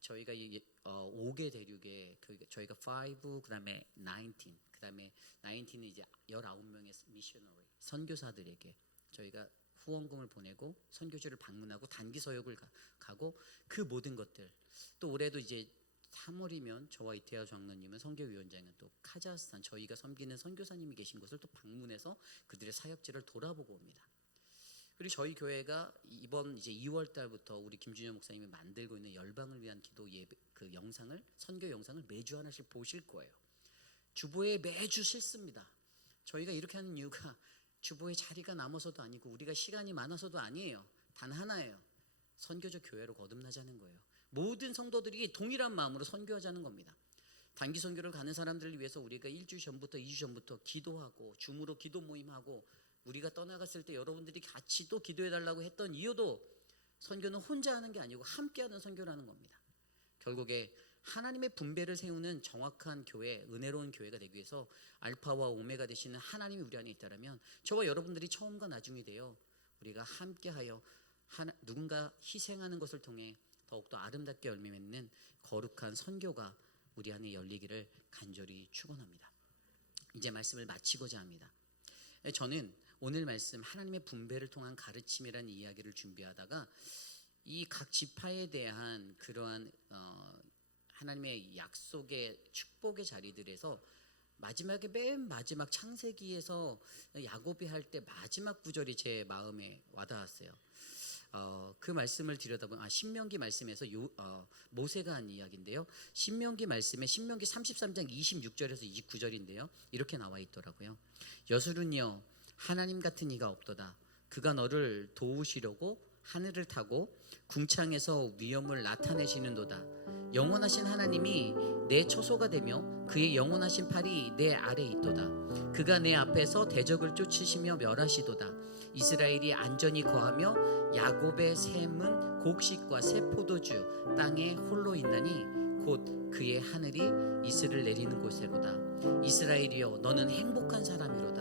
저희가 5개 대륙에 저희가 5, 그다음에 19, 그다음에 19은 이제 19명의 미셔너리 선교사들에게 저희가 후원금을 보내고 선교지를 방문하고 단기 서역을 가고 그 모든 것들, 또 올해도 이제 3월이면 저와 이태하 장로님은 선교위원장은 또 카자흐스탄 저희가 섬기는 선교사님이 계신 곳을 또 방문해서 그들의 사역지를 돌아보고 옵니다. 그리고 저희 교회가 이번 이제 2월 달부터 우리 김준현 목사님이 만들고 있는 열방을 위한 기도 예배 그 영상을, 선교 영상을 매주 하나씩 보실 거예요. 주보에 매주 실습니다. 저희가 이렇게 하는 이유가 주보에 자리가 남아서도 아니고 우리가 시간이 많아서도 아니에요. 단 하나예요. 선교적 교회로 거듭나자는 거예요. 모든 성도들이 동일한 마음으로 선교하자는 겁니다. 단기 선교를 가는 사람들을 위해서 우리가 1주 전부터 2주 전부터 기도하고 줌으로 기도 모임하고, 우리가 떠나갔을 때 여러분들이 같이 또 기도해달라고 했던 이유도 선교는 혼자 하는 게 아니고 함께하는 선교라는 겁니다. 결국에 하나님의 분배를 세우는 정확한 교회, 은혜로운 교회가 되기 위해서 알파와 오메가 되시는 하나님이 우리 안에 있다면, 저와 여러분들이 처음과 나중이 되어 우리가 함께하여 누군가 희생하는 것을 통해 더욱더 아름답게 열매 맺는 거룩한 선교가 우리 안에 열리기를 간절히 축원합니다. 이제 말씀을 마치고자 합니다. 저는 오늘 말씀 하나님의 분배를 통한 가르침이라는 이야기를 준비하다가 이 각 지파에 대한 그러한 하나님의 약속의 축복의 자리들에서 마지막에 맨 마지막 창세기에서 야곱이 할 때 마지막 구절이 제 마음에 와닿았어요. 그 말씀을 들여다보면 신명기 말씀에서 모세가 한 이야기인데요. 신명기 말씀에 신명기 33장 26절에서 29절인데요. 이렇게 나와 있더라고요. 여수른여 하나님 같은 이가 없도다. 그가 너를 도우시려고 하늘을 타고 궁창에서 위엄을 나타내시는도다. 영원하신 하나님이 내 처소가 되며 그의 영원하신 팔이 내 아래에 있도다. 그가 내 앞에서 대적을 쫓으시며 멸하시도다. 이스라엘이 안전히 거하며 야곱의 샘은 곡식과 새 포도주 땅에 홀로 있나니 곧 그의 하늘이 이슬을 내리는 곳에로다. 이스라엘이여 너는 행복한 사람이로다.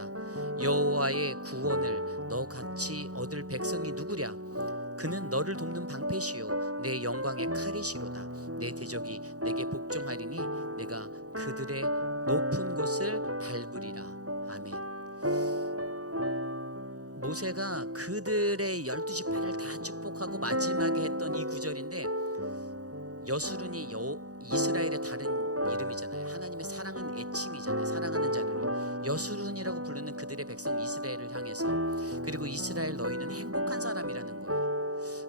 여호와의 구원을 너같이 얻을 백성이 누구랴. 그는 너를 돕는 방패시요 내 영광의 칼이시로다. 내 대적이 내게 복종하리니 내가 그들의 높은 곳을 밟으리라. 아멘. 모세가 그들의 12지파를 다 축복하고 마지막에 했던 이 구절인데, 여수룬이 이스라엘의 다른 이름이잖아요. 하나님의 사랑은 애칭이잖아요. 사랑하는 자를 여수룬이라고 부르는 그들의 백성 이스라엘을 향해서, 그리고 이스라엘 너희는 행복한 사람이라는 거예요.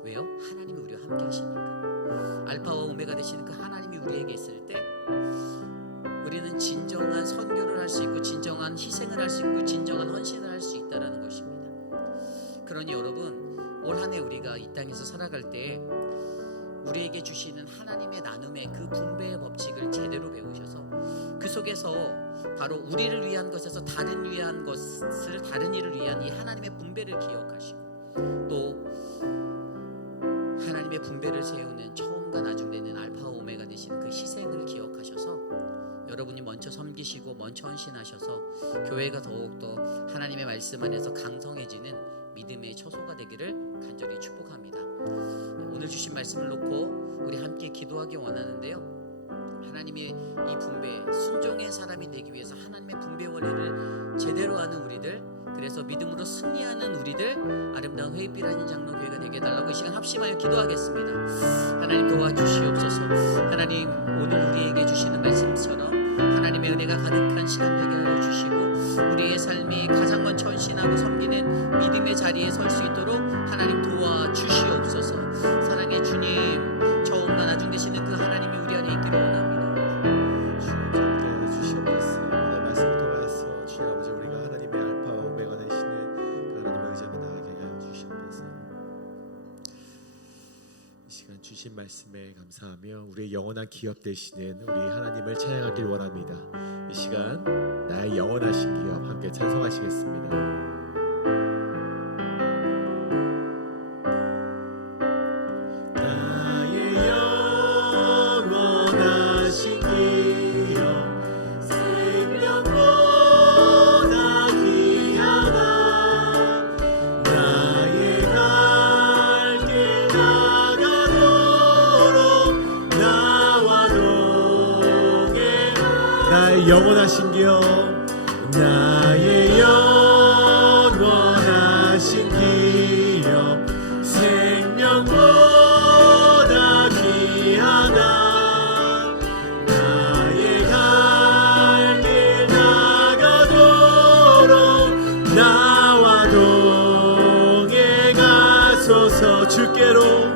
왜요? 하나님이 우리와 함께 하시니까. 알파와 오메가 되시는 그 하나님이 우리에게 있을 때 우리는 진정한 선교를 할 수 있고, 진정한 희생을 할 수 있고, 진정한 헌신을 할 수 있다라는 것입니다. 그러니 여러분, 올 한 해 우리가 이 땅에서 살아갈 때 우리에게 주시는 하나님의 나눔의 그 분배의 법칙을 제대로 배우셔서 그 속에서 바로 우리를 위한 것에서 다른 일을 위한 이 하나님의 분배를 기억하시고, 또 하나님의 분배를 세우는 처음과 나중되는 알파와 오메가 되시는 그 희생을 기억하셔서 여러분이 먼저 섬기시고 먼저 헌신하셔서 교회가 더욱더 하나님의 말씀 안에서 강성해지는 믿음의 처소가 되기를 간절히 축복합니다. 오늘 주신 말씀을 놓고 우리 함께 기도하기 원하는데요, 하나님의 이 분배, 순종의 사람이 되기 위해서 하나님의 분배 원리를 제대로 아는 우리들, 그래서 믿음으로 승리하는 우리들, 아름다운 회의빛 장로교회가 되게 해달라고 이 시간 합심하여 기도하겠습니다. 하나님 도와주시옵소서. 하나님, 오늘 우리에게 주시는 말씀처럼 하나님의 은혜가 가득한 시간 되게 하여 주시고, 우리의 삶이 가장 먼저 헌신하고 섬기는 믿음의 자리에 설 수 있도록 하나님 도와주시옵소서. 사랑의 주님, 처음과 나중 되시는 그 하나님이 우리 안에 있기를 원합니다. 주님 함께 주시옵소서. 오늘 말씀 통하여서 주님 아버지, 우리가 하나님의 알파와 오메가 되시는 그 하나님의 의자에 나가게 하여 주시옵소서. 이 시간 주신 말씀에 감사하며 우리의 영원한 기업 되시는 우리 하나님을 찬양하길 원합니다. 이 시간 나의 영원하신 기업 함께 찬송하시겠습니다. 영원하신 기업, 나의 영원하신 기업, 생명보다 귀하다. 나의 갈 길 나가도록 나와 동행하소서. 주께로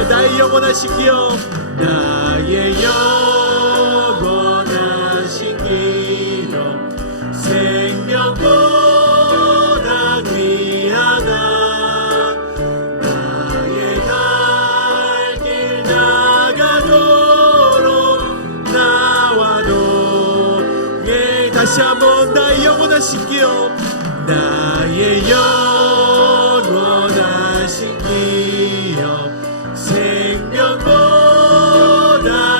나의 영원하신 기업, 나의 영원하신 기업, 생명보다 귀하다. 나의 갈 길 나가도록 나와 동행. 다시 한번 나의 영원하신 기업, 나의 영원하신 기업, 생명보다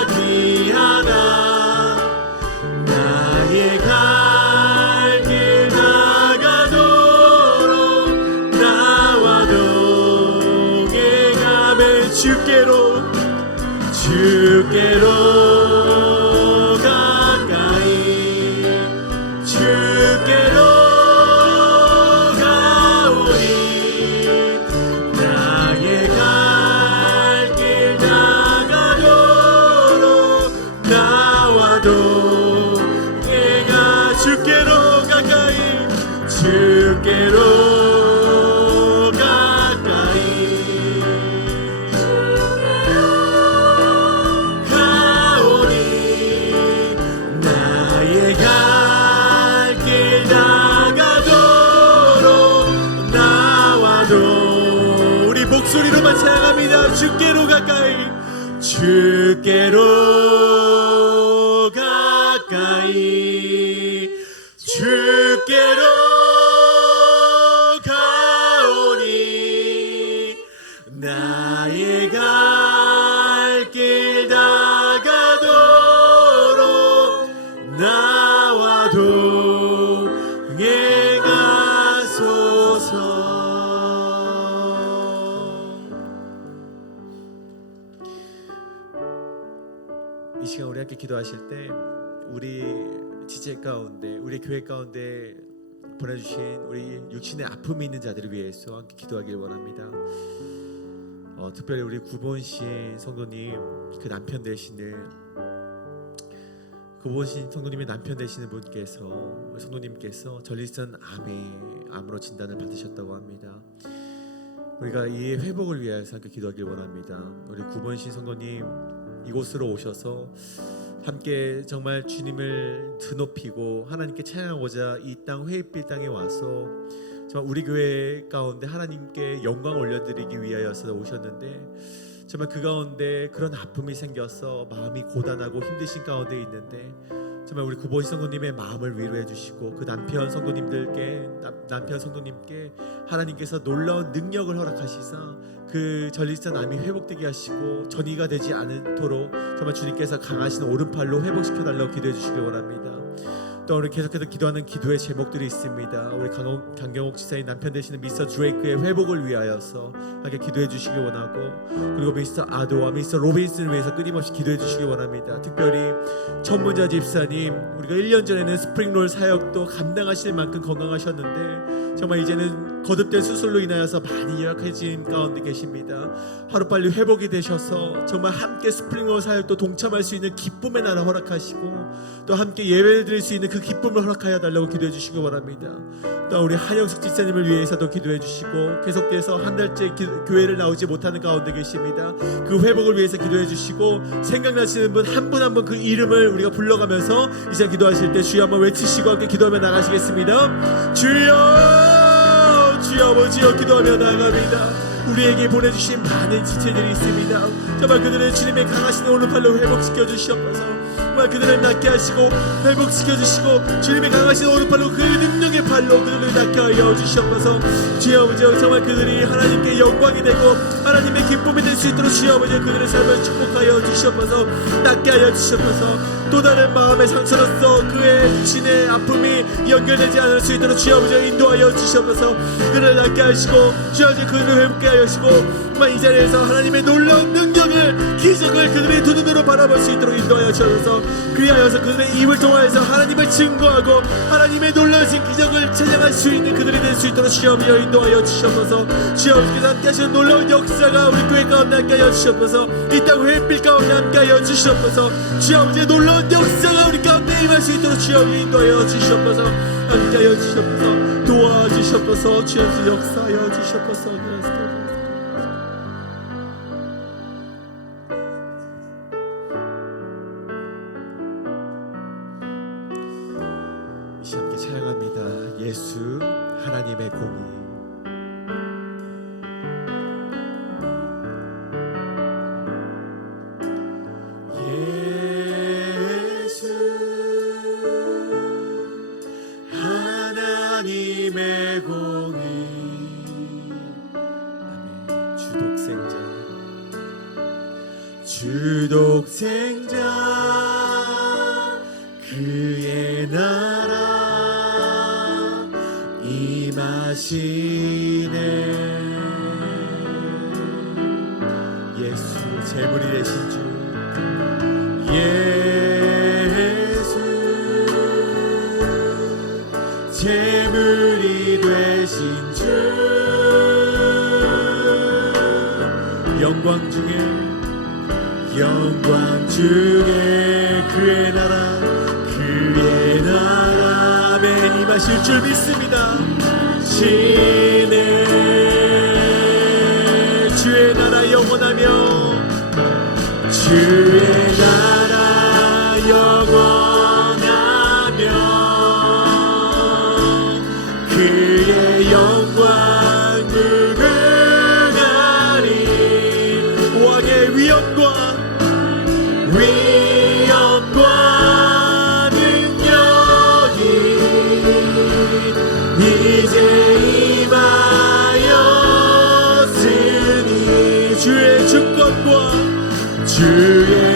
귀하다. 나의 갈 길 나가도록 나와 동행하며 주께로 가까이, 주께로 가오리. 나의 갈 길 나가도록 나와 동행하. 주께로 가까이, 주께로 가까이, 가오리. 나의 갈 길 나가도록 나와 동행. 우리 목소리로만 찬양합니다. 주께로 가까이, 주께로 가까이, 주께로 가오니. 나의 갈 나와 동행하소서. 이 시간 우리 함께 기도하실 때 우리 지체 가운데, 우리 교회 가운데 보내주신 우리 육신의 아픔이 있는 자들을 위해서 함께 기도하길 원합니다. 특별히 우리 구본신 성도님, 그 남편 되시는 구본신 성도님의 남편 되시는 분께서, 성도님께서 전립선 암으로 진단을 받으셨다고 합니다. 우리가 이 회복을 위해서 함께 기도하길 원합니다. 우리 구본신 성도님 이곳으로 오셔서 함께 정말 주님을 드높이고 하나님께 찬양하고자 이 땅 회의빛 땅에 와서 정말 우리 교회 가운데 하나님께 영광 올려드리기 위하여서 오셨는데, 정말 그 가운데 그런 아픔이 생겨서 마음이 고단하고 힘드신 가운데 있는데, 정말 우리 구보시 성도님의 마음을 위로해 주시고 그 남편 성도님께 하나님께서 놀라운 능력을 허락하시사 그 전립선 암이 회복되게 하시고 전이가 되지 않도록 정말 주님께서 강하신 오른팔로 회복시켜 달라고 기도해 주시길 원합니다. 또 우리 계속해서 기도하는 기도의 제목들이 있습니다. 우리 강경옥 지사의 남편 되시는 미스터 드레이크의 회복을 위하여서 함께 기도해 주시기 원하고, 그리고 미스터 아도와 미스터 로빈슨을 위해서 끊임없이 기도해 주시기 원합니다. 특별히 천문자 집사님, 우리가 1년 전에는 스프링롤 사역도 감당하실 만큼 건강하셨는데 정말 이제는 거듭된 수술로 인하여서 많이 예약해진 가운데 계십니다. 하루빨리 회복이 되셔서 정말 함께 스프링롤 사역도 동참할 수 있는 기쁨의 나라 허락하시고, 또 함께 예배를 드릴 수 있는 그 기쁨을 허락하여 달라고 기도해 주시기 원합니다. 또 우리 한영숙 집사님을 위해서도 기도해 주시고, 계속해서 한 달째 교회를 나오지 못하는 가운데 계십니다. 그 회복을 위해서 기도해 주시고, 생각나시는 분 한 분 한 분 그 이름을 우리가 불러가면서 이제 기도하실 때 주여 한번 외치시고 함께 기도하며 나가시겠습니다. 주여, 주여 아버지여 기도하며 나아갑니다. 우리에게 보내주신 많은 지체들이 있습니다. 정말 그들의 주님의 강하신 오른팔로 회복시켜 주시옵소서. 정말 그들을 낫게 하시고 회복시켜 주시고, 주님의 강하신 오른팔로 그 능력의 팔로 그들을 낫게 하여 주시옵소서. 주여 아버지, 정말 그들이 하나님께 영광이 되고 하나님의 기쁨이 될 수 있도록 주여 아버지 그들의 삶을 축복하여 주시옵소서. 낫게 하여 주시옵소서. 또 다른 마음의 상처로서 그의 육신의 아픔이 연결되지 않을 수 있도록 주여 아버지 인도하여 주시옵소서. 그를 낫게 하시고 주여 아버지 그들을 회복게 하시고, 정말 이 자리에서 하나님의 놀라운 능력을, 기적을 그들의 두 눈으로 바라볼 수 있도록 인도하여 주셔서, 그리하여서 그들의 입을 통하여서 하나님을 증거하고 하나님의 놀라우신 기적을 찬양할 수 있는 그들이 될 수 있도록 주여 아버지 인도하여 주시옵소서. 주여 아버지께서 함께 하시는 놀라운 역사가 우리 교회 가운데 함께 하여 주시옵소서. 이 땅 회빛 가운데 함께 하여 주시옵소서. 주여 아버지의 놀라운 역사가 우리 가운데 임할 수 있도록 주여 아버지 인도하여 주시옵소서. 함께 하여 주시옵소서. 도와주시옵소서. 주여 아버지 역사하여 주시옵소서. 함께 찬양합니다. 예수 하나님의 공의. 예수 하나님의 공의. 아멘. 주독생자 그의 나라 임하시네. 예수 제물이 되신 주, 예수 제물이 되신 주, 영광 중에 그의 나라 아멘 임하실 줄 믿습니다. 신의 주의 나라 영원하며, 주의 나라 영원하며, 그의 영광 무궁하니, 왕의 위엄과 능력이 이제 임하였으니, 주의 주권과 주의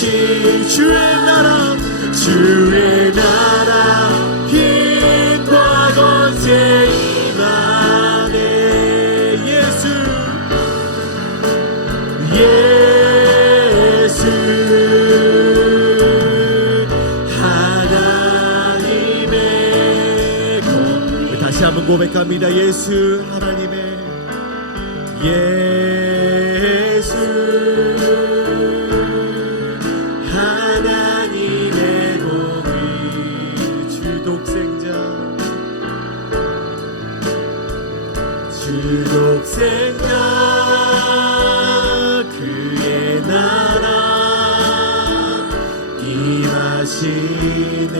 통치 주의 나라 주의 나라 힘과 권세 임하네 예수 예수 하나님의 다시 한번 고백합니다. 예수 하나님의 예수 하나님의 공의 주 독생자 그의 나라 임하시네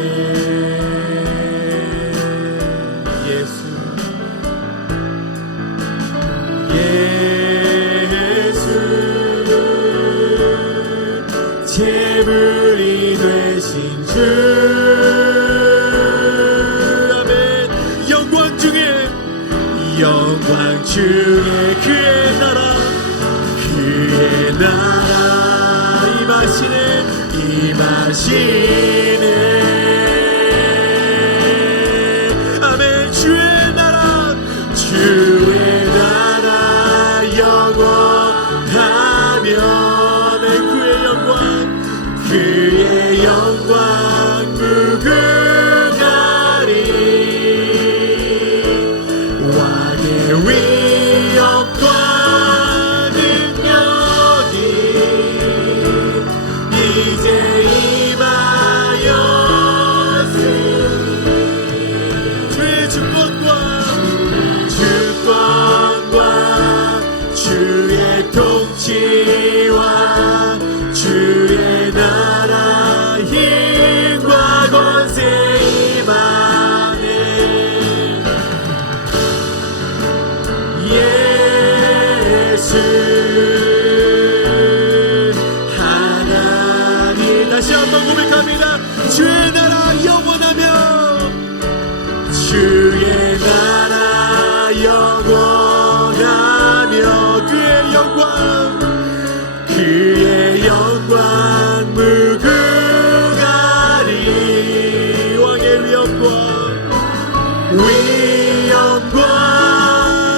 예수 제물이 되신 주 아멘 영광 중에 그의 나라 임하시네 아멘 주의 나라 영원하며 그의 영광 무궁하리 왕의 위엄과 능력이 이제 임하였으니 주의 주권과 주의 통치와 주의 나라 힘과 권세 임하네 예수 하나님 다시 한번 고백합니다. 주의 나라 영원하며 주의 나라 영원하며 그의 영광 무궁하리 왕의 위엄과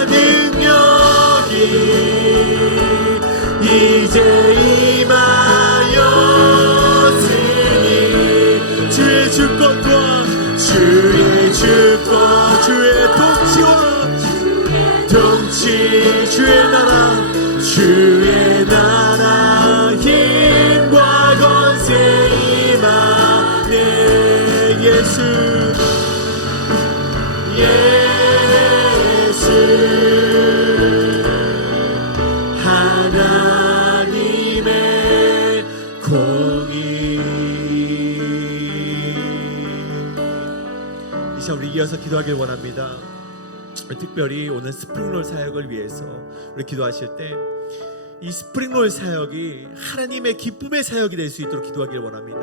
능력이 이제 임하였으니 주의 주권과 주의 통치 주의 나라 힘과 권세 임하네 예수 하나님의 공의 이 시간 우리 이어서 기도하길 원합니다. 특별히 오늘 스프링롤 사역을 위해서 우리 기도하실 때 이 스프링롤 사역이 하나님의 기쁨의 사역이 될 수 있도록 기도하길 원합니다.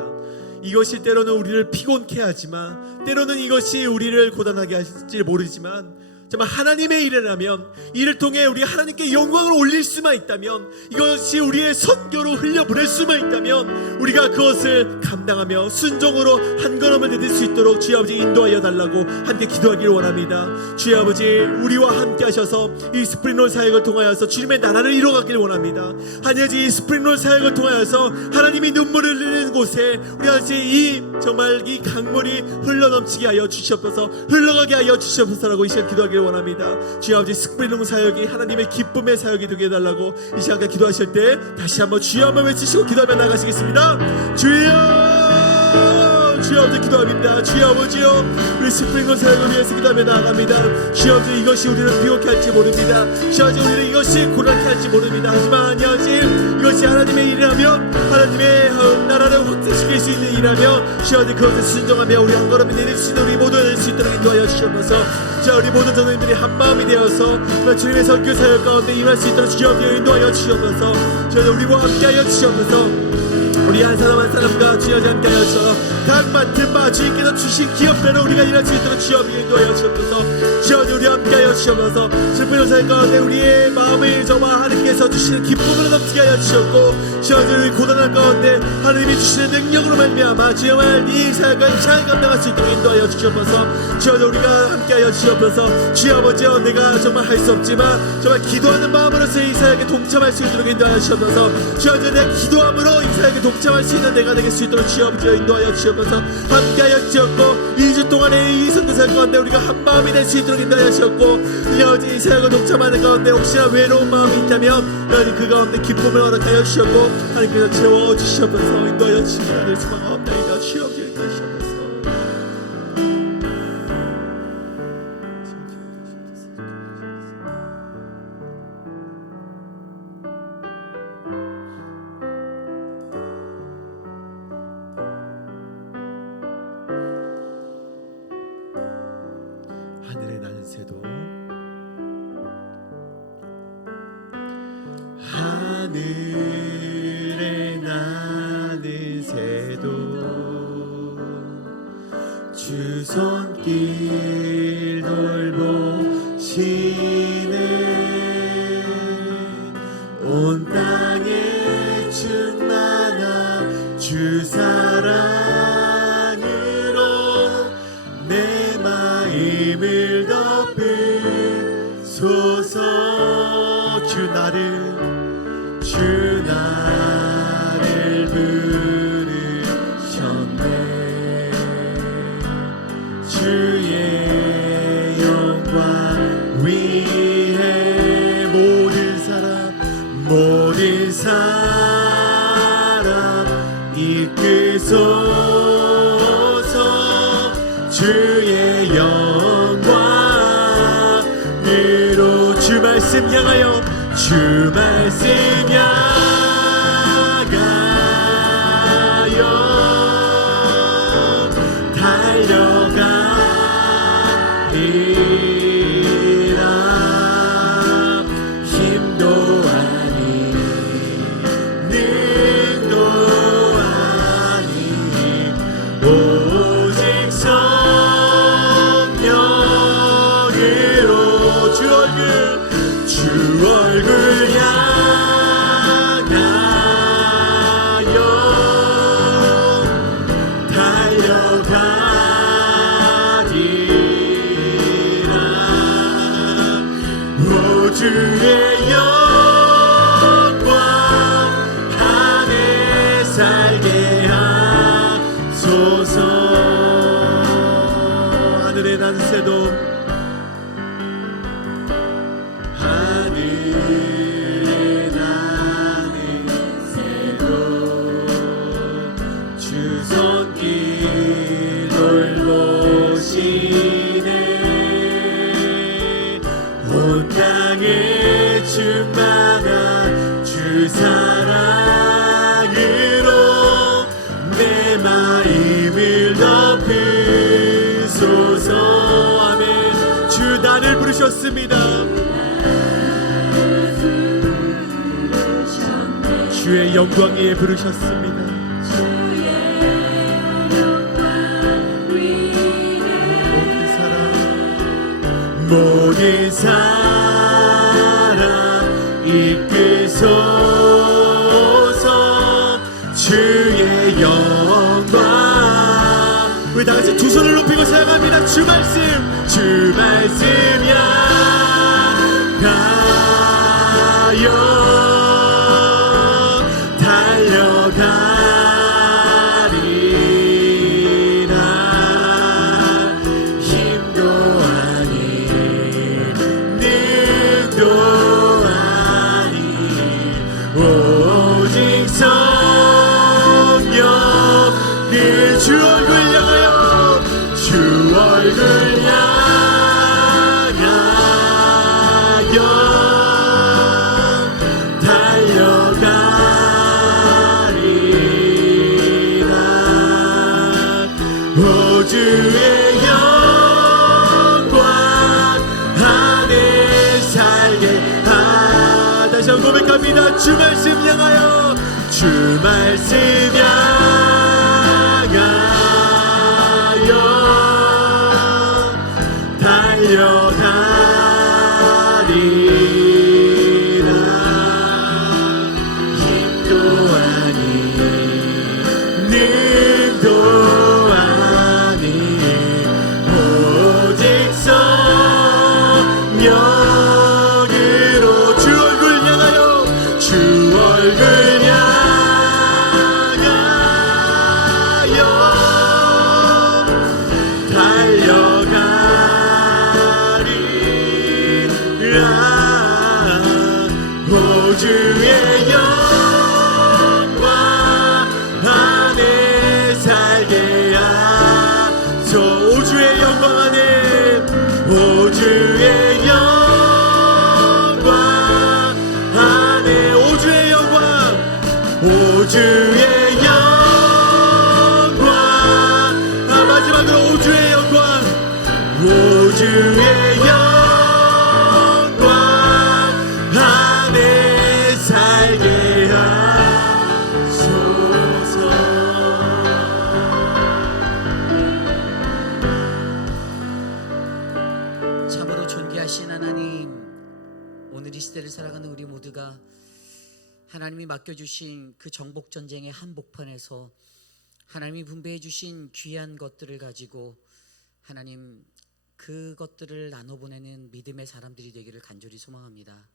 이것이 때로는 우리를 피곤케 하지만 때로는 이것이 우리를 고단하게 할지 모르지만 정말 하나님의 일이라면 이를 통해 우리 하나님께 영광을 올릴 수만 있다면 이것이 우리의 선교로 흘려보낼 수만 있다면 우리가 그것을 감당하며 순종으로 한 걸음을 내딜 수 있도록 주의 아버지 인도하여 달라고 함께 기도하기를 원합니다. 주의 아버지 우리와 함께 하셔서 이 스프링롤 사역을 통하여서 주님의 나라를 이루어가기를 원합니다. 하나님 이 스프링롤 사역을 통하여서 하나님이 눈물을 흘리는 곳에 우리 아버지 이 정말 이 강물이 흘러넘치게 하여 주시옵소서 흘러가게 하여 주시옵소서라고 이 시간 기도하기를 원합니다. 주의 아버지 스프링롤 사역이 하나님의 기쁨의 사역이 되게 해달라고 이 시간 기도하실 때 다시 한번 주여 한번 외치시고 기도하며 나가시겠습니다. 주여 주여 아버지 기도합니다. 주여 아버지요 우리 스프링롤 사역을 위해서 기도하며 나아갑니다. 주여 아버지 이것이 우리를 비옥게 할지 모릅니다. 주여 아버지 우리를 이것이 고난케 할지 모릅니다. 하지만 아버지 이것이 하나님의 일이라면 하나님의 나라를 확장시킬 수 있는 일이라면 주여 아버지 그것을 순종하며 우리 한 걸음을 내릴 수 있는 우리 모두 낼 수 있도록 인도하여 주시옵소서. 자 우리 모든 전도인들이 한마음이 되어서 주님의 선교 사역 가운데 임할 수 있도록 주여 아버지 인도하여 주시옵소서. 주여 우리와 함께하여 주시옵소서. 우리 한 사람 한 사람과 주여 함께 하여서 각 맡은 바 주님께서 주신 기업대로 우리가 일할 수 있도록 주여 인도하여 주옵소서. 주여 우리 함께 하여 주옵소서. 슬픈 사역 가운데 우리의 마음을 저와 하나님께서 주시는 기쁨으로 넘치게 하여 주셨고 주여 우리 고단한 가운데 하나님이 주시는 능력으로 말미암아 주여만 이 사역을 잘 감당할 수 있도록 인도하여 주시옵소서. 주여 우리가 함께하여 주시옵소서. 주여 아버지여 내가 정말 할 수 없지만 정말 기도하는 마음으로서 이 사역에 동참할 수 있도록 인도하여 주시옵소서. 주여 내가 기도함으로 이 사역에 동참할 수 있는 내가 되게 수 있도록 주여 아버지여 인도하여 주시옵소서. 함께하여 주시옵고 2주 동안의 이 선교사역 가운데 우리가 한 마음이 될 수 있도록 인도하여 주시옵고 이 아버지 이 사역을 동참하는 가운데 혹시나 외로운 마음이 있다면 하나님 그 가운데 기쁨을 허락하여 주시옵고 하나님 그저 채워주시옵소서. 인도하여 주시옵소서. 내 수고가 없나이다. 주여 아버지 인도하여 주시옵소서. 하늘에 나는 새도 하늘에 나는 새도 주 손길 돌보시네 온 땅에 충만한 주 사랑으로 내 마음을 덮으소서. 주 나를 부르셨네 주의 영광 위에 모든 사람 이끄소서. 주의 영광으로 주 말씀 향하여 주 말씀 향하여 달려가리라. 힘도 아니 능도 아니 오직 성령으로 주 얼굴 향하여 달려가리라. 오 주의 영광 안에 살게 하소서. 하늘에 난 새도 하늘에 나는 새도 주 손길 돌보시네 온 땅에 충만한 주 사랑으로 내 마음을 덮으소서. 아멘. 주 나를 부르셨습니다. 주의 영광 위에 부르셨습니다. 모든 사람 이끄소서. 주의 영광 우리 다같이 두 손을 높이고 사랑합니다. 주 말씀 향하여 달려가리라. 힘도 아니 능도 아니 오직 성령을 주 얼굴 향하여 주 얼굴 향하여 달려가리라. 오 주의 영광 안에 살게 다시 한번 고백합니다. 주 말씀 향하여 주 말씀 향하여 달려가리라. 힘도 아니 감사합니다. 하나님이 맡겨주신 그 정복 전쟁의 한복판에서 하나님이 분배해 주신 귀한 것들을 가지고 하나님 그것들을 나눠보내는 믿음의 사람들이 되기를 간절히 소망합니다.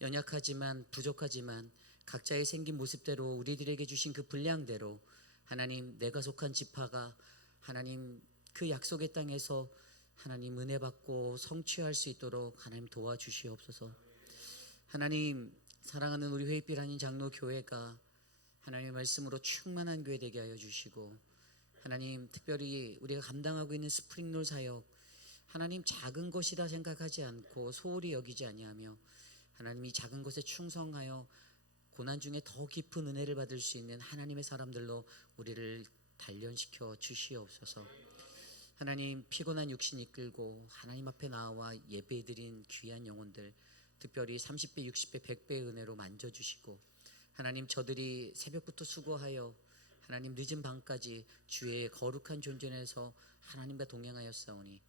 연약하지만 부족하지만 각자의 생긴 모습대로 우리들에게 주신 그 분량대로 하나님 내가 속한 지파가 하나님 그 약속의 땅에서 하나님 은혜 받고 성취할 수 있도록 하나님 도와주시옵소서. 하나님 사랑하는 우리 회빛 한인 장로교회가 하나님의 말씀으로 충만한 교회 되게 하여 주시고 하나님 특별히 우리가 감당하고 있는 스프링롤 사역 하나님 작은 것이다 생각하지 않고 소홀히 여기지 아니하며 하나님 이 작은 것에 충성하여 고난 중에 더 깊은 은혜를 받을 수 있는 하나님의 사람들로 우리를 단련시켜 주시옵소서. 하나님 피곤한 육신 이끌고 하나님 앞에 나와 예배드린 귀한 영혼들 특별히 30배, 60배, 100배의 은혜로 만져주시고 하나님 저들이 새벽부터 수고하여 하나님 늦은 밤까지 주의 거룩한 존전에서 하나님과 동행하였사오니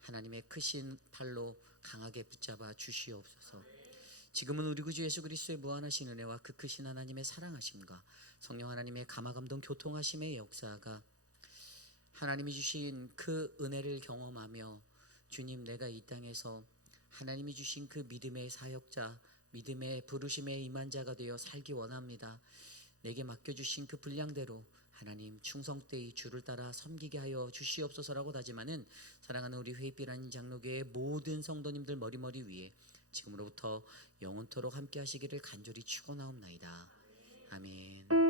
하나님의 크신 팔로 강하게 붙잡아 주시옵소서. 지금은 우리 구주 예수 그리스도의 무한하신 은혜와 그 크신 하나님의 사랑하심과 성령 하나님의 감화감동 교통하심의 역사가 하나님이 주신 그 은혜를 경험하며 주님 내가 이 땅에서 하나님이 주신 그 믿음의 사역자 믿음의 부르심의 임한 자가 되어 살기 원합니다. 내게 맡겨주신 그 분량대로 하나님 충성되이 주를 따라 섬기게 하여 주시옵소서라고 다짐하는 사랑하는 우리 회빛 한인 장로교의 모든 성도님들 머리머리 위에 지금으로부터 영원토록 함께 하시기를 간절히 축원하옵나이다. 아멘.